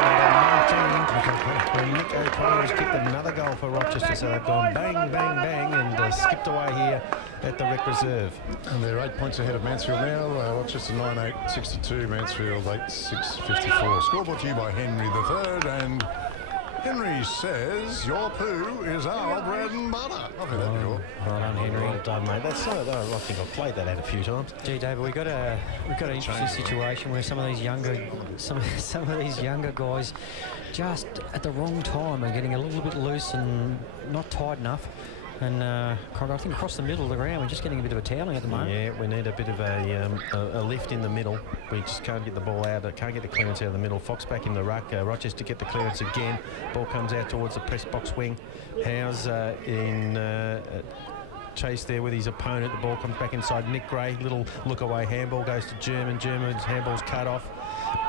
And Nick O'Connor has kicked another goal for Rochester. So they've gone bang, bang, bang, and skipped away here at the rec reserve. And they're 8 points ahead of Mansfield now. Rochester 9-8-62, Mansfield 8-6-54. Scoreboard to you by Henry III. And Henry says, your poo is our bread and butter. I've heard that before. Well done, Henry. Well done, mate. That's so. I think I've played that out a few times. Gee, David, we've got an interesting situation where some of these younger guys just at the wrong time are getting a little bit loose and not tight enough. And I think across the middle of the ground, we're just getting a bit of a toweling at the moment. Yeah, we need a bit of a lift in the middle. We just can't get the ball out. Can't get the clearance out of the middle. Fox back in the ruck. Rochester get the clearance again. Ball comes out towards the press box wing. Howes in chase there with his opponent. The ball comes back inside. Nick Gray, little look away. Handball goes to German. German's handball's cut off.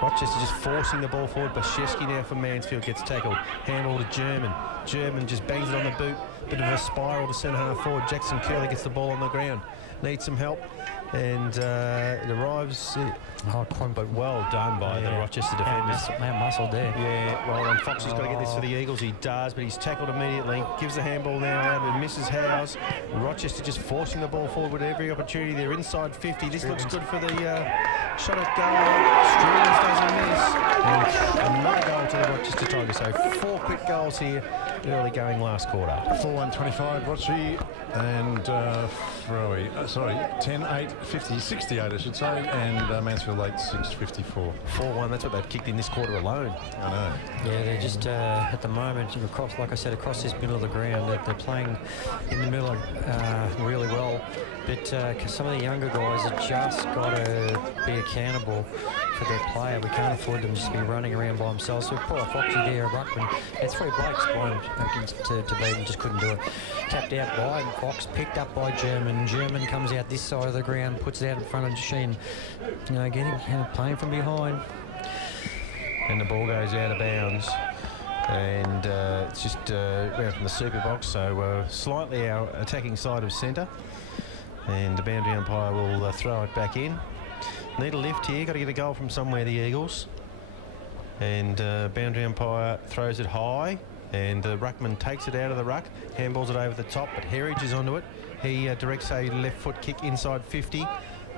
Rochester just forcing the ball forward. Bashevsky now for Mansfield gets tackled. Handball to German. German just bangs it on the boot. Bit of a spiral to centre half forward. Jackson Curley gets the ball on the ground. Needs some help. And it arrives. But well done by the Rochester defenders. Man muscled there. Yeah, well done. Fox has got to get this for the Eagles. He does, but he's tackled immediately. Gives the handball now out and misses Howes. Rochester just forcing the ball forward with every opportunity. They're inside 50. This looks good for the shot at goal. Stevens doesn't miss. And another goal to the Rochester Tigers. So 4 quick goals here early going last quarter. 4-1-25, Rochi, and 10-8-50, 68 I should say, and Mansfield 8-6-54. 4-1, that's what they've kicked in this quarter alone. I know. Yeah, they're just at the moment across, like I said, across this middle of the ground. They're playing in the middle really well. But some of the younger guys have just got to be accountable for their player. We can't afford them just to be running around by themselves. So we put a Foxy there, a Ruckman. It's 3 blokes by him to beat him, just couldn't do it. Tapped out by Fox, picked up by German. German comes out this side of the ground, puts it out in front of Sheen. Playing from behind. And the ball goes out of bounds. And it's just around from the super box, so slightly our attacking side of centre. And the boundary umpire will throw it back in. Need a lift here, got to get a goal from somewhere, the Eagles. And boundary umpire throws it high, and the ruckman takes it out of the ruck, handballs it over the top, but Heritage is onto it. He directs a left foot kick inside 50.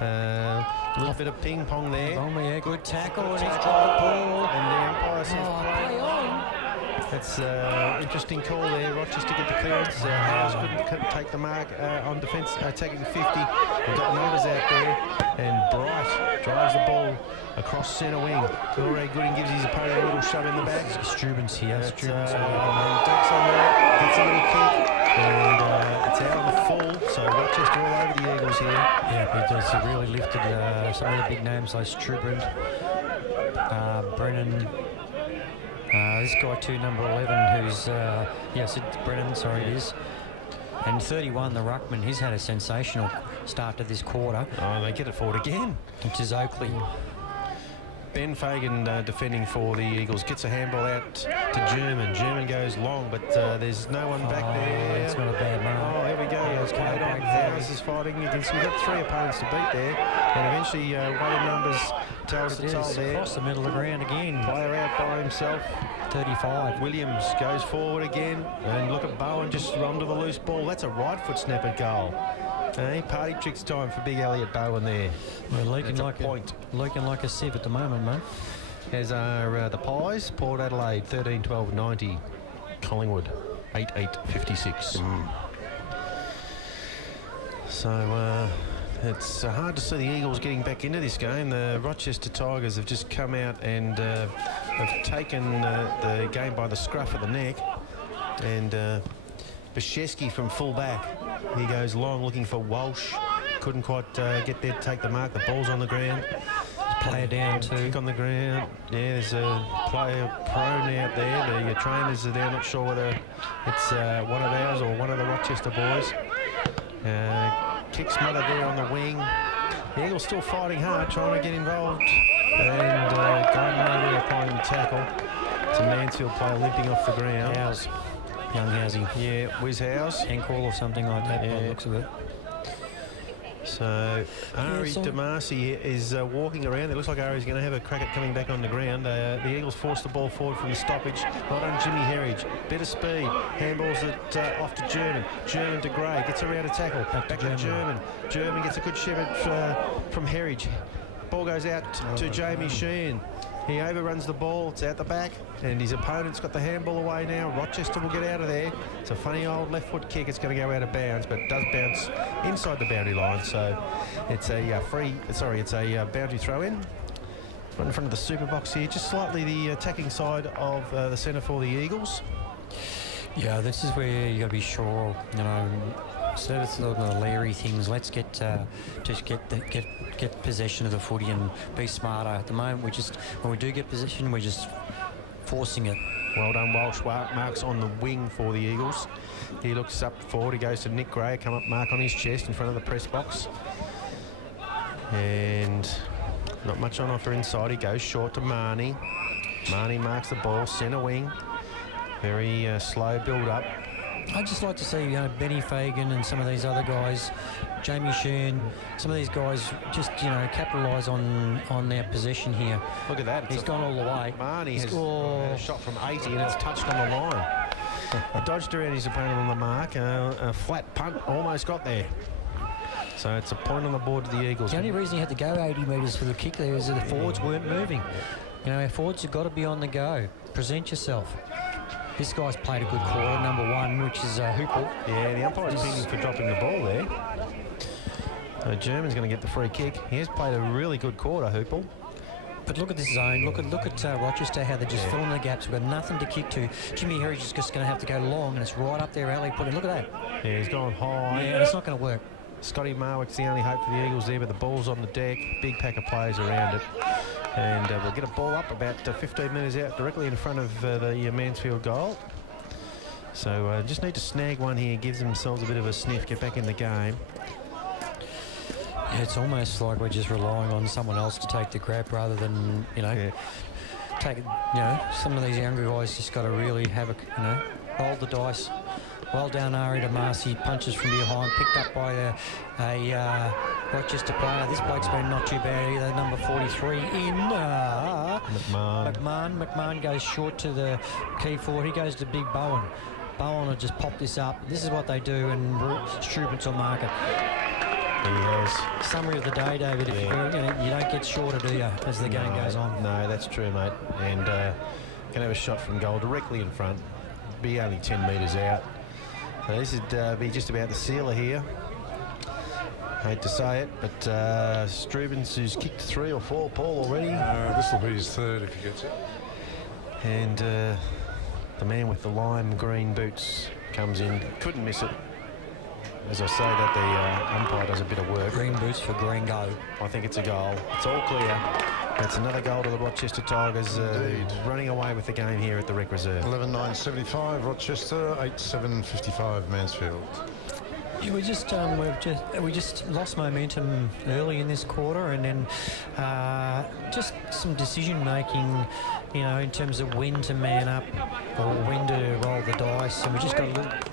A little bit of ping pong there. Good tackle, and he's dropped the ball. And the umpire says play on. That's interesting call there. Rochester get the clearance. Howes couldn't take the mark on defence, taking 50. We've got numbers out there, and Bright drives the ball across centre wing. Ulrich Gooding gives his opponent a little shove in the back. Strubens here. Ducks on that, gets a little kick, and it's out on the full. So Rochester all over the Eagles here. Yeah, but it's really lifted some of the big names like Strubens, Brennan. This guy too, number 11, who's, yes, it's Brennan, sorry it is. And 31, the ruckman, he's had a sensational start to this quarter. Oh, they get it forward again. Which is Oakley. Ben Fagan defending for the Eagles, gets a handball out to German. German goes long, but there's no one back there. It's not a bad mark. Oh, here we go. It's played on. Howes is fighting against. We've got 3 opponents to beat there, and eventually weight of numbers tells the tale there. Across the middle of the ground again. Player out by himself. 35. Williams goes forward again, and look at Bowen just onto the loose ball. That's a right foot snapper goal. Hey, party tricks time for big Elliot Bowen there. We're leaking That's like a point. Leaking like a sieve at the moment, mate. As are the Pies, Port Adelaide 13-12-90, Collingwood 8-8-56. So it's hard to see the Eagles getting back into this game. The Rochester Tigers have just come out and have taken the game by the scruff of the neck. And Bashesky from full back, he goes long looking for Walsh. Couldn't quite get there to take the mark. The ball's on the ground. Player down too. Kick on the ground. Yeah, there's a player prone out there. The trainers are there. Not sure whether it's one of ours or one of the Rochester boys. Kick smothered there on the wing. The Eagles still fighting hard, trying to get involved. And going over applying the tackle. It's a Mansfield player limping off the ground. Howes. Young Housey. Yeah, Wiz House. Ankle or something like that by the looks of it. So Ari DeMarcy is walking around. It looks like Ari's going to have a crack at coming back on the ground. The Eagles force the ball forward from the stoppage. Right on Jimmy Herridge. Bit of speed. Handballs it off to German. German to Gray. Gets around a tackle. Back to German. German gets a good shepherd from Herridge. Ball goes out to Jamie Sheehan. He overruns the ball. It's out the back. And his opponent's got the handball away now. Rochester will get out of there. It's a funny old left foot kick. It's going to go out of bounds, but it does bounce inside the boundary line. So it's a it's a boundary throw in. Right in front of the super box here. Just slightly the attacking side of the centre for the Eagles. Yeah, this is where you got to be sure, you know, instead of sort of the Leary things, let's get possession of the footy and be smarter. At the moment, when we do get possession, we're just forcing it. Well done, Walsh. Marks on the wing for the Eagles. He looks up forward. He goes to Nick Gray. Come up, mark on his chest in front of the press box. And not much on offer inside. He goes short to Marnie. Marnie marks the ball, centre wing. Very slow build up. I'd just like to see, Benny Fagan and some of these other guys, Jamie Sheehan, some of these guys just, capitalise on their possession here. Look at that. He's gone all the way. Marnie has had a shot from 80 and it's touched on the line. He dodged around his opponent on the mark. A flat punt almost got there. So it's a point on the board to the Eagles. The only reason you had to go 80 metres for the kick there is that the forwards weren't moving. Our forwards have got to be on the go. Present yourself. This guy's played a good quarter, number one, which is Hoople. Yeah, the umpire's pinging for dropping the ball there. German's going to get the free kick. He has played a really good quarter, Hoople. But look at this zone. Look at Rochester, how they're just filling the gaps. We've got nothing to kick to. Jimmy Herridge is just going to have to go long, and it's right up there, alley put in. Look at that. Yeah, he's gone high. Yeah, it's not going to work. Scotty Marwick's the only hope for the Eagles there, but the ball's on the deck. Big pack of players around it. And we'll get a ball up about 15 metres out directly in front of the Mansfield goal. So just need to snag one here, gives themselves a bit of a sniff, get back in the game. Yeah, it's almost like we're just relying on someone else to take the grab rather than, take it. Some of these younger guys just got to really have a, roll the dice. Well done, Ari DeMarcy, punches from behind, picked up by a Rochester player. This bloke's been not too bad either, number 43 in McMahon goes short to the key forward. He goes to Big Bowen. Bowen will just pop this up. This is what they do, and Struben's on market. He has. Summary of the day, David. If you don't get shorter, do you, as the game goes on? No, that's true, mate. And can have a shot from goal directly in front. Be only 10 metres out. So this would be just about the sealer here. Hate to say it, but Strubens, who's kicked 3 or 4, Paul, already. This will be his third if he gets it. And the man with the lime green boots comes in. Couldn't miss it. As I say that, the umpire does a bit of work. Green boots for green go. I think it's a goal. It's all clear. That's another goal to the Rochester Tigers, running away with the game here at the Rec Reserve. 11-9-75 Rochester, 8-7-55 Mansfield. Yeah, we just lost momentum early in this quarter, and then just some decision making, in terms of when to man up or when to roll the dice, and we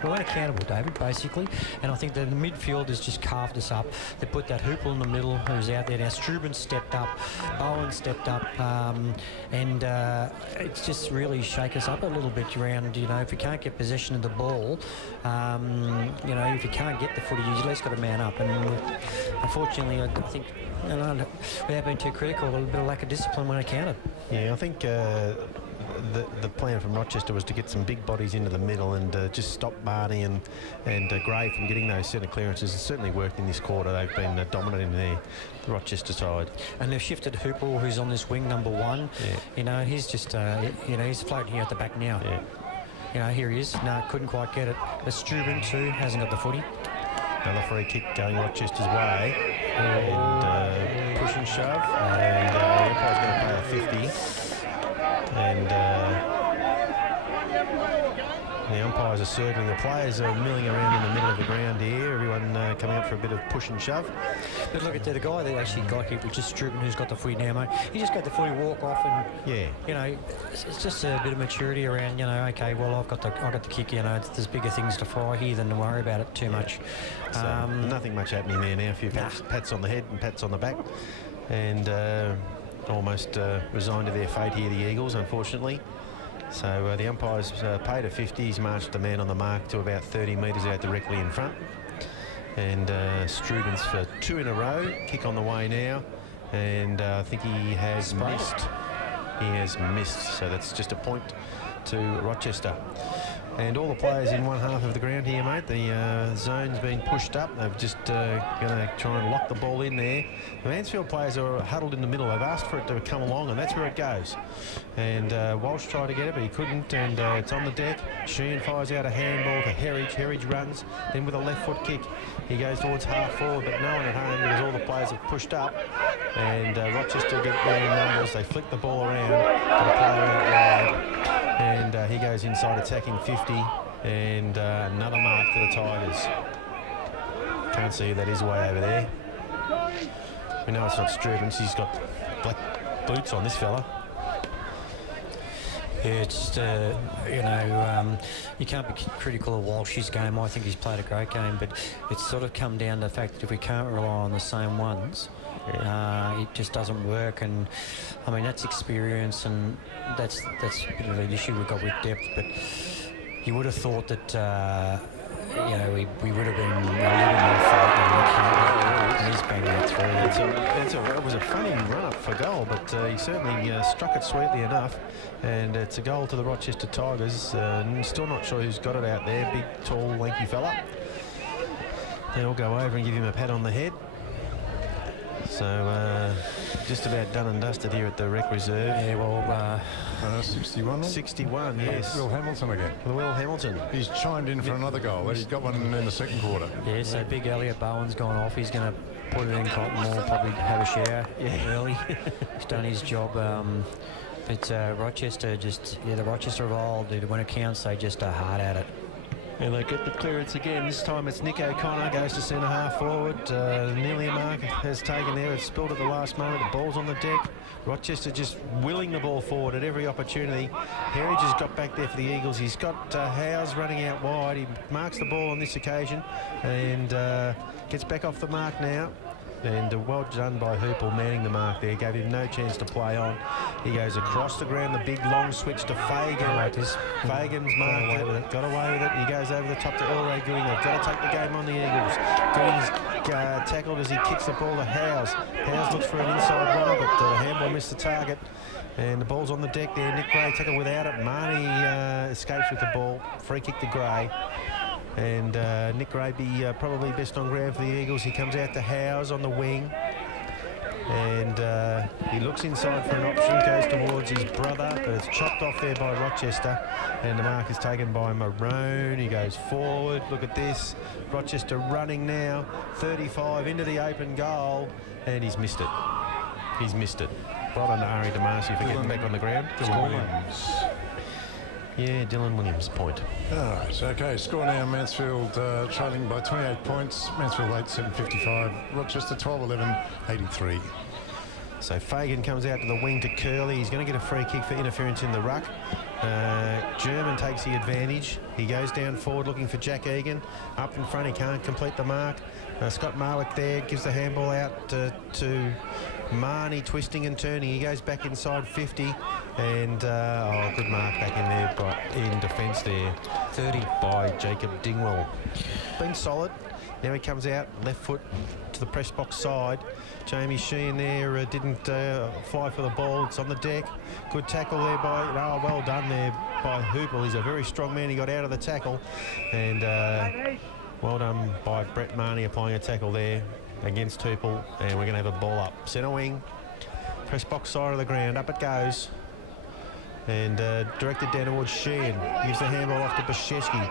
weren't accountable, David, basically. And I think the midfield has just carved us up. They put that Hoople in the middle, who's out there now. Struben stepped up, Bowen stepped up, and it's just really shake us up a little bit around. If you can't get possession of the ball, if you can't get the footy, you've at least got to man up. And unfortunately, I think, without being too critical, a bit of lack of discipline when it counted. Yeah, I think the plan from Rochester was to get some big bodies into the middle and just stop Barney and Gray from getting those centre clearances. It's certainly worked in this quarter. They've been dominant in the Rochester side. And they've shifted Hoople, who's on this wing, number 1. Yeah. He's just, he's floating here at the back now. Yeah. Here he is. No, couldn't quite get it. But Struben, too, hasn't got the footy. Another free kick going Rochester's way. And push and shove. And the umpire's going to pay a 50. And the umpires are circling. The players are milling around in the middle of the ground here. Everyone coming up for a bit of push and shove. But look at the guy that actually got hit, which is Struben, who's got the footy now, mate. He just got the footy, walk off, and it's just a bit of maturity around. Okay, well, I've got the kick. There's bigger things to fry here than to worry about it too much. So nothing much happening there now. A few pats on the head and pats on the back, and almost resigned to their fate here, the Eagles, unfortunately. So the umpires paid a 50. He's marched the man on the mark to about 30 metres out directly in front. And Struben's for 2 in a row. Kick on the way now. And I think he has missed. He has missed. So that's just a point to Rochester. And all the players in one half of the ground here, mate. The zone's been pushed up. They've just going to try and lock the ball in there. The Mansfield players are huddled in the middle. They've asked for it to come along, and that's where it goes. And Walsh tried to get it, but he couldn't, and it's on the deck. Sheehan fires out a handball to Herridge. Herridge runs, then with a left foot kick, he goes towards half forward, but no one at home because all the players have pushed up. And Rochester get their numbers. They flick the ball around to the player out wide. And he goes inside attacking 50, and another mark to the Tigers. Can't see who that is way over there. We know it's not Strubens. He's got black boots on, this fella. Yeah, it's you can't be critical of Walsh's game. I think he's played a great game, but it's sort of come down to the fact that if we can't rely on the same ones, it just doesn't work. And I mean, that's experience, and that's a bit of an issue we've got with depth. But you would have thought that we would have been a little more fighting. He's banging that through. It was a funny run-up for goal, but he certainly struck it sweetly enough. And it's a goal to the Rochester Tigers. Still not sure who's got it out there. Big, tall, lanky fella. They'll go over and give him a pat on the head. So just about done and dusted here at the Rec Reserve. Yeah, well... 61. 61, yes. Will Hamilton again. Will Hamilton. He's chimed in for another goal. He's got one in the second quarter. Yeah, so big Elliot Bowen's gone off. He's going to put it in Cottonmore, probably have a shower early. He's done his job. But Rochester the Rochester of old, when it counts, they just are hard at it. And they get the clearance again. This time it's Nick O'Connor, goes to centre half forward. Nearly a mark has taken there. It's spilled at the last moment. The ball's on the deck. Rochester just willing the ball forward at every opportunity. Herridge has got back there for the Eagles. He's got Howes running out wide. He marks the ball on this occasion and gets back off the mark now. And well done by Hoople manning the mark there. Gave him no chance to play on. He goes across the ground, the big long switch to Fagan. Fagan's marked it, got away with it. He goes over the top to Elray Gooding. They've got to take the game on the Eagles. Gooding's tackled as he kicks the ball to Howes. Howes looks for an inside runner, but the handball missed the target. And the ball's on the deck there. Nick Gray tackled without it. Marnie escapes with the ball. Free kick to Gray. And Nick Gray probably best on ground for the Eagles. He comes out to Howes on the wing. And he looks inside for an option, goes towards his brother, but it's chopped off there by Rochester. And the mark is taken by Maroon. He goes forward. Look at this. Rochester running now. 35 into the open goal. And he's missed it. He's missed it. Well done to Ari Damasi for getting back on the ground. Yeah, Dylan Williams, point. All right, okay, score now, Mansfield trailing by 28 points. Mansfield 8, 755. Rochester 12, 11, 83. So Fagan comes out to the wing to Curley. He's going to get a free kick for interference in the ruck. German takes the advantage. He goes down forward looking for Jack Egan. Up in front, he can't complete the mark. Scott Marwick there gives the handball out to Marnie, twisting and turning. He goes back inside 50. And, good mark back in there in defence there. 30 by Jacob Dingwell. Been solid. Now he comes out, left foot to the press box side. Jamie Sheehan there didn't fly for the ball. It's on the deck. Good tackle there by, well done there by Hoople. He's a very strong man. He got out of the tackle. And well done by Brett Marnie applying a tackle there against Hoople. And we're going to have a ball up. Centre wing, press box side of the ground. Up it goes. And directed down towards Sheehan. Gives the handball off to Bashevsky.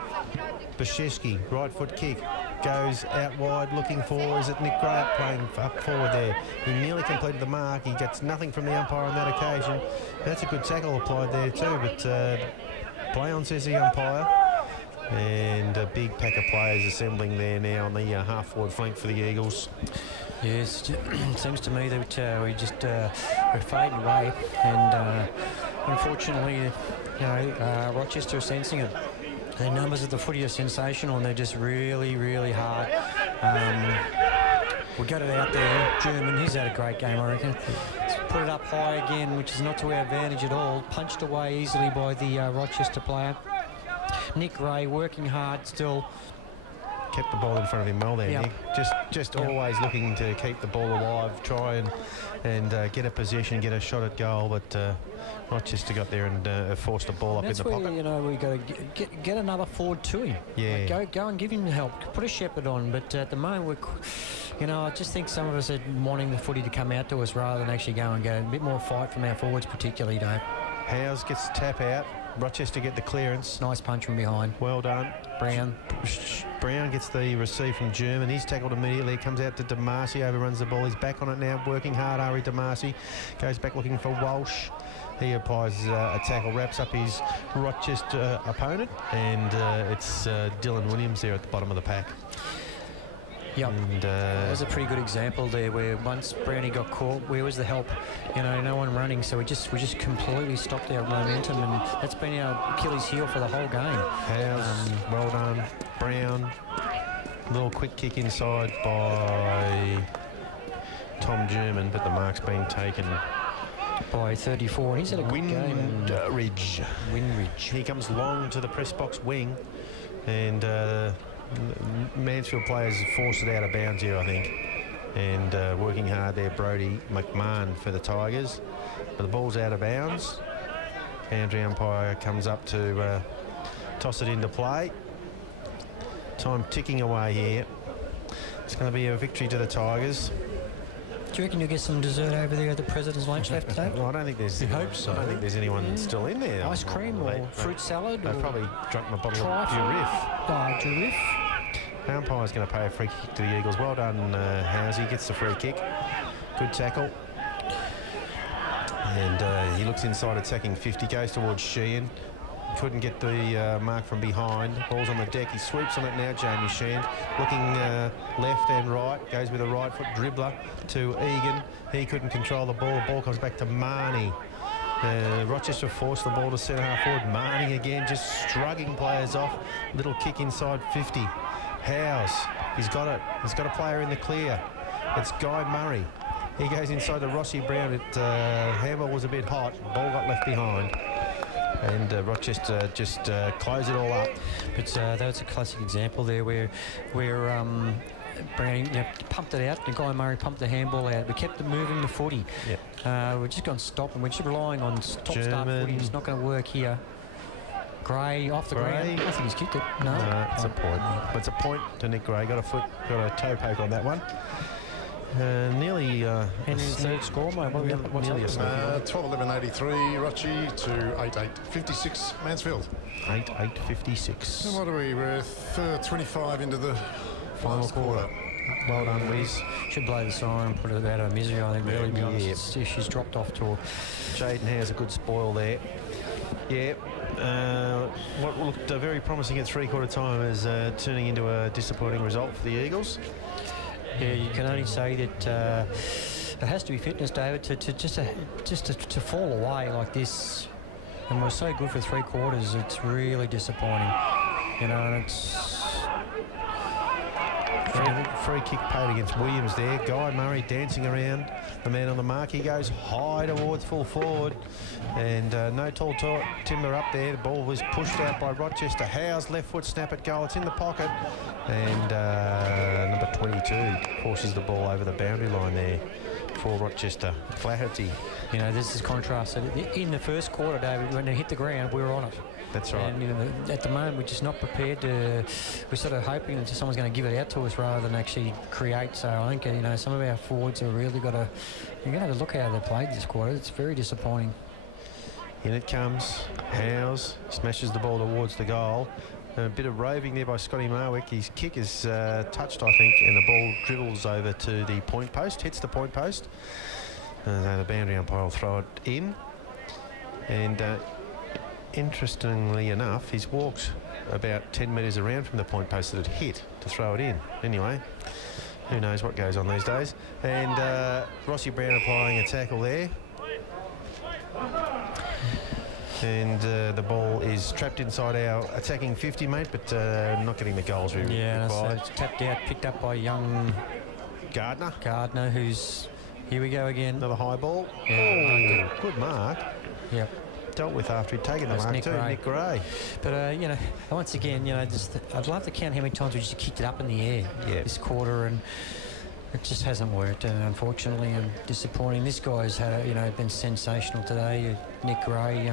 Bashevsky, right foot kick. Goes out wide looking for, is it Nick Gray playing up forward there? He nearly completed the mark. He gets nothing from the umpire on that occasion. That's a good tackle applied there too, but play on, says the umpire. And a big pack of players assembling there now on the half-forward flank for the Eagles. Yes, it seems to me that we're fading away, and unfortunately, Rochester are sensing it. The numbers of the footy are sensational, and they're just really, really hard. We got it out there. German, he's had a great game, I reckon. Put it up high again, which is not to our advantage at all. Punched away easily by the Rochester player. Nick Ray working hard still. Kept the ball in front of him well there, Yep. Nick. Just always looking to keep the ball alive, try and get a possession, get a shot at goal, but Rochester got there and forced a ball up in the pocket. That's where, we got to get another forward to him. Yeah. Go and give him help. Put a shepherd on, but at the moment, I just think some of us are wanting the footy to come out to us rather than actually go and get a bit more fight from our forwards, particularly, Dave. Howes gets the tap out. Rochester get the clearance. Nice punch from behind. Well done. Brown gets the receive from German. He's tackled immediately. Comes out to DeMarcy, overruns the ball. He's back on it now, working hard. Ari DeMarcy goes back looking for Walsh. He applies a tackle, wraps up his Rochester opponent, and it's Dylan Williams there at the bottom of the pack. Yep. And that was a pretty good example there, where once Brownie got caught, where was the help? No one running, so we just completely stopped our momentum, and that's been our Achilles heel for the whole game. Howes, well done. Brown, little quick kick inside by Tom German, but the mark's been taken by 34. He's had a good game. Windridge. He comes long to the press box wing, and Mansfield players forced it out of bounds here, I think. And working hard there, Brodie McMahon for the Tigers. But the ball's out of bounds. Boundary umpire comes up to toss it into play. Time ticking away here. It's going to be a victory to the Tigers. Do you reckon you'll get some dessert over there at the President's lunch left today? Well, I don't think there's. You hope so. I don't think there's anyone still in there. Ice cream or fruit salad? They probably drunk my bottle of Durif. Durif. The umpire's going to pay a free kick to the Eagles. Well done, Howes. He gets the free kick. Good tackle. And he looks inside attacking 50, goes towards Sheehan. Couldn't get the mark from behind. Ball's on the deck. He sweeps on it now, Jamie Sheehan. Looking left and right. Goes with a right foot dribbler to Egan. He couldn't control the ball. The ball comes back to Marnie. Rochester forced the ball to centre half forward. Marnie again, just struggling players off. Little kick inside 50. Howes, he's got it. He's got a player in the clear. It's Guy Murray. He goes inside to Rossi Brown. Handball was a bit hot. Ball got left behind. And Rochester just close it all up. But that's a classic example there where Browning pumped it out. The Guy Murray pumped the handball out. We kept moving the footy. Yep. We're just going to stop, and we're just relying on top-start footy. It's not going to work here. Gray off the ground. I think he's kicked it. No, it's a point. It's a point to Nick Gray. Got a toe poke on that one. Nearly Henry's third score, mate. What's nearly up? 12-11-83 Rochi to 8-8-56 Mansfield. 8-8-56. And what are we? We're 25 into the Final quarter. Well done, Wiz. Should blow the siren and put it out of misery, I think, really, to be honest. She's dropped off to her. Jaden has a good spoil there. Yeah. What looked very promising at three-quarter time is turning into a disappointing result for the Eagles. Yeah, you can only say that it has to be fitness, David, to fall away like this. And we're so good for three quarters, it's really disappointing. And Free kick paid against Williams there. Guy Murray dancing around the man on the mark. He goes high towards full forward. And no tall timber up there. The ball was pushed out by Rochester. Howes, left foot snap at goal. It's in the pocket. And number 22 forces the ball over the boundary line there for Rochester. Flaherty. You know, this is contrasted. In the first quarter, David, when they hit the ground, we were on it. That's right. And you know, at the moment, we're just not prepared to. We're sort of hoping that someone's going to give it out to us rather than actually create. So I think, you know, some of our forwards have really got to. You're going to have a look how they played this quarter. It's very disappointing. In it comes. Howes smashes the ball towards the goal. A bit of roving there by Scotty Marwick. His kick is touched, I think, and the ball dribbles over to the point post, hits the point post. The boundary umpire will throw it in. And interestingly enough, he's walked about 10 metres around from the point post that it hit to throw it in. Anyway, who knows what goes on these days. And Rossi Brown applying a tackle there. And the ball is trapped inside our attacking 50, mate, but not getting the goals we required. So it's tapped out, picked up by young Gardner, who's... Here we go again. Another high ball. Yeah, good mark. Yep. Dealt with after he'd taken the mark Nick too, Gray. Nick Gray. But, you know, once again, you know, I'd love to count how many times we just kicked it up in the air this quarter, and it just hasn't worked, and unfortunately, and disappointing. This guy's had, been sensational today. Nick Gray,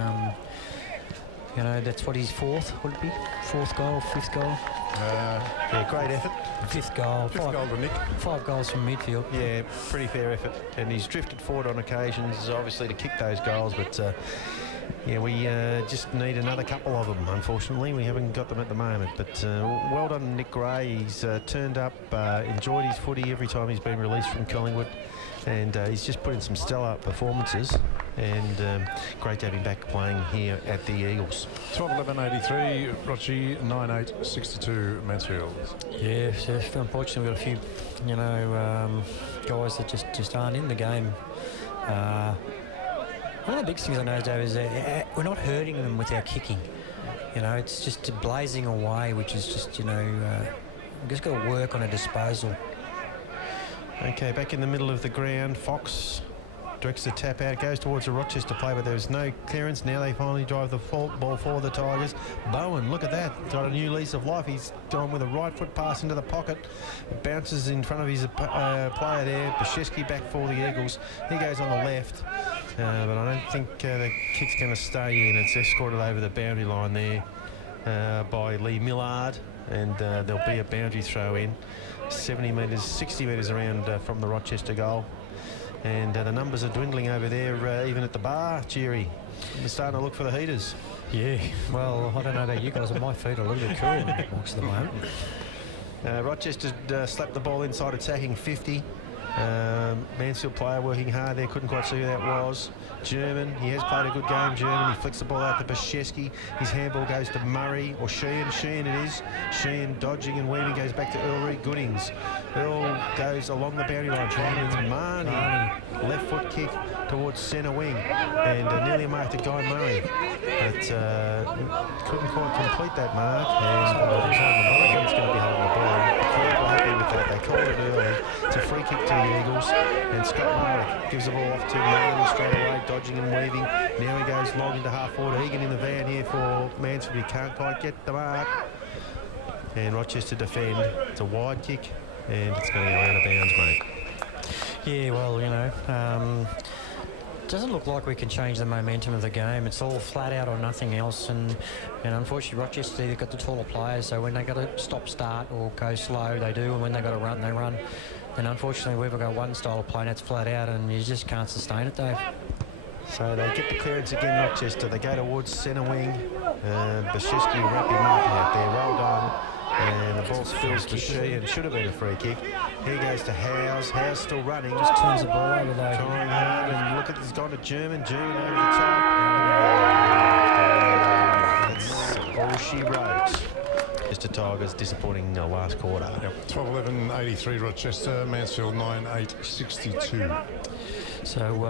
you know, that's what his fourth would be. Fifth goal. Yeah, great effort. Fifth goal to Nick. 5 goals from midfield. Yeah, pretty fair effort. And he's drifted forward on occasions, obviously, to kick those goals, but yeah, we just need another couple of them, unfortunately. We haven't got them at the moment, but well done, Nick Gray. He's turned up, enjoyed his footy every time he's been released from Collingwood, and he's just put in some stellar performances, and great to have him back playing here at the Eagles. 12-11-83, Rochi, 9-8-62, Mansfield. Yeah, so unfortunately we've got a few, you know, guys that just aren't in the game. One of the big things I know, Dave, is we're not hurting them with our kicking. You know, it's just blazing away, which is just, you know, we've just got to work on a disposal. Okay, back in the middle of the ground, Fox directs the tap out, goes towards the Rochester play, but there's no clearance. Now they finally drive the ball for the Tigers. Bowen, look at that, got a new lease of life. He's gone with a right foot pass into the pocket. It bounces in front of his player there. Bashevsky back for the Eagles. He goes on the left, but I don't think the kick's going to stay in. It's escorted over the boundary line there by Lee Millard, and there'll be a boundary throw in. 60 metres around from the Rochester goal. And the numbers are dwindling over there, even at the bar, Cheery. We're starting to look for the heaters. Yeah, well, I don't know about you guys, but my feet are a little bit cool in the box at the moment. Rochester slapped the ball inside, attacking 50. Mansfield player working hard there, couldn't quite see who that was. German, he has played a good game, German. He flicks the ball out to Bashevsky. His handball goes to Murray, or Sheehan it is. Sheehan dodging and weaving, goes back to Earl Goodings. Earl goes along the boundary line, trying to Marnie. Left foot kick towards centre wing, and nearly marked a Guy Murray, but couldn't quite complete that mark. And he's going to be holding the ball. The crowd were happy with that. They called it early. It's a free kick to the Eagles, and Scott Marwick gives the ball off to Marnie straight away, dodging and weaving. Now he goes long into half forward. Egan in the van here for Mansfield. He can't quite get the mark, and Rochester defend. It's a wide kick, and it's going to go out of bounds, mate. Yeah, well, you know, doesn't look like we can change the momentum of the game. It's all flat out or nothing else, and unfortunately Rochester, they've got the taller players, so when they got to stop, start or go slow, they do, and when they got to run, they run. And unfortunately we've got one style of play, and that's flat out, and you just can't sustain it, Dave. So they get the clearance again, Rochester. They go towards centre wing. Bashevsky wrap him up out there. Well done. And the ball spills to Sheehan. Should have been a free kick. Here goes to Howes. Howes still running. Just turns the ball over though. Trying hard, and look at, he's gone to German. German over the top. That's all she wrote. Just the Tigers disappointing last quarter. Yep. 12-11-83 Rochester, Mansfield 9-8-62. So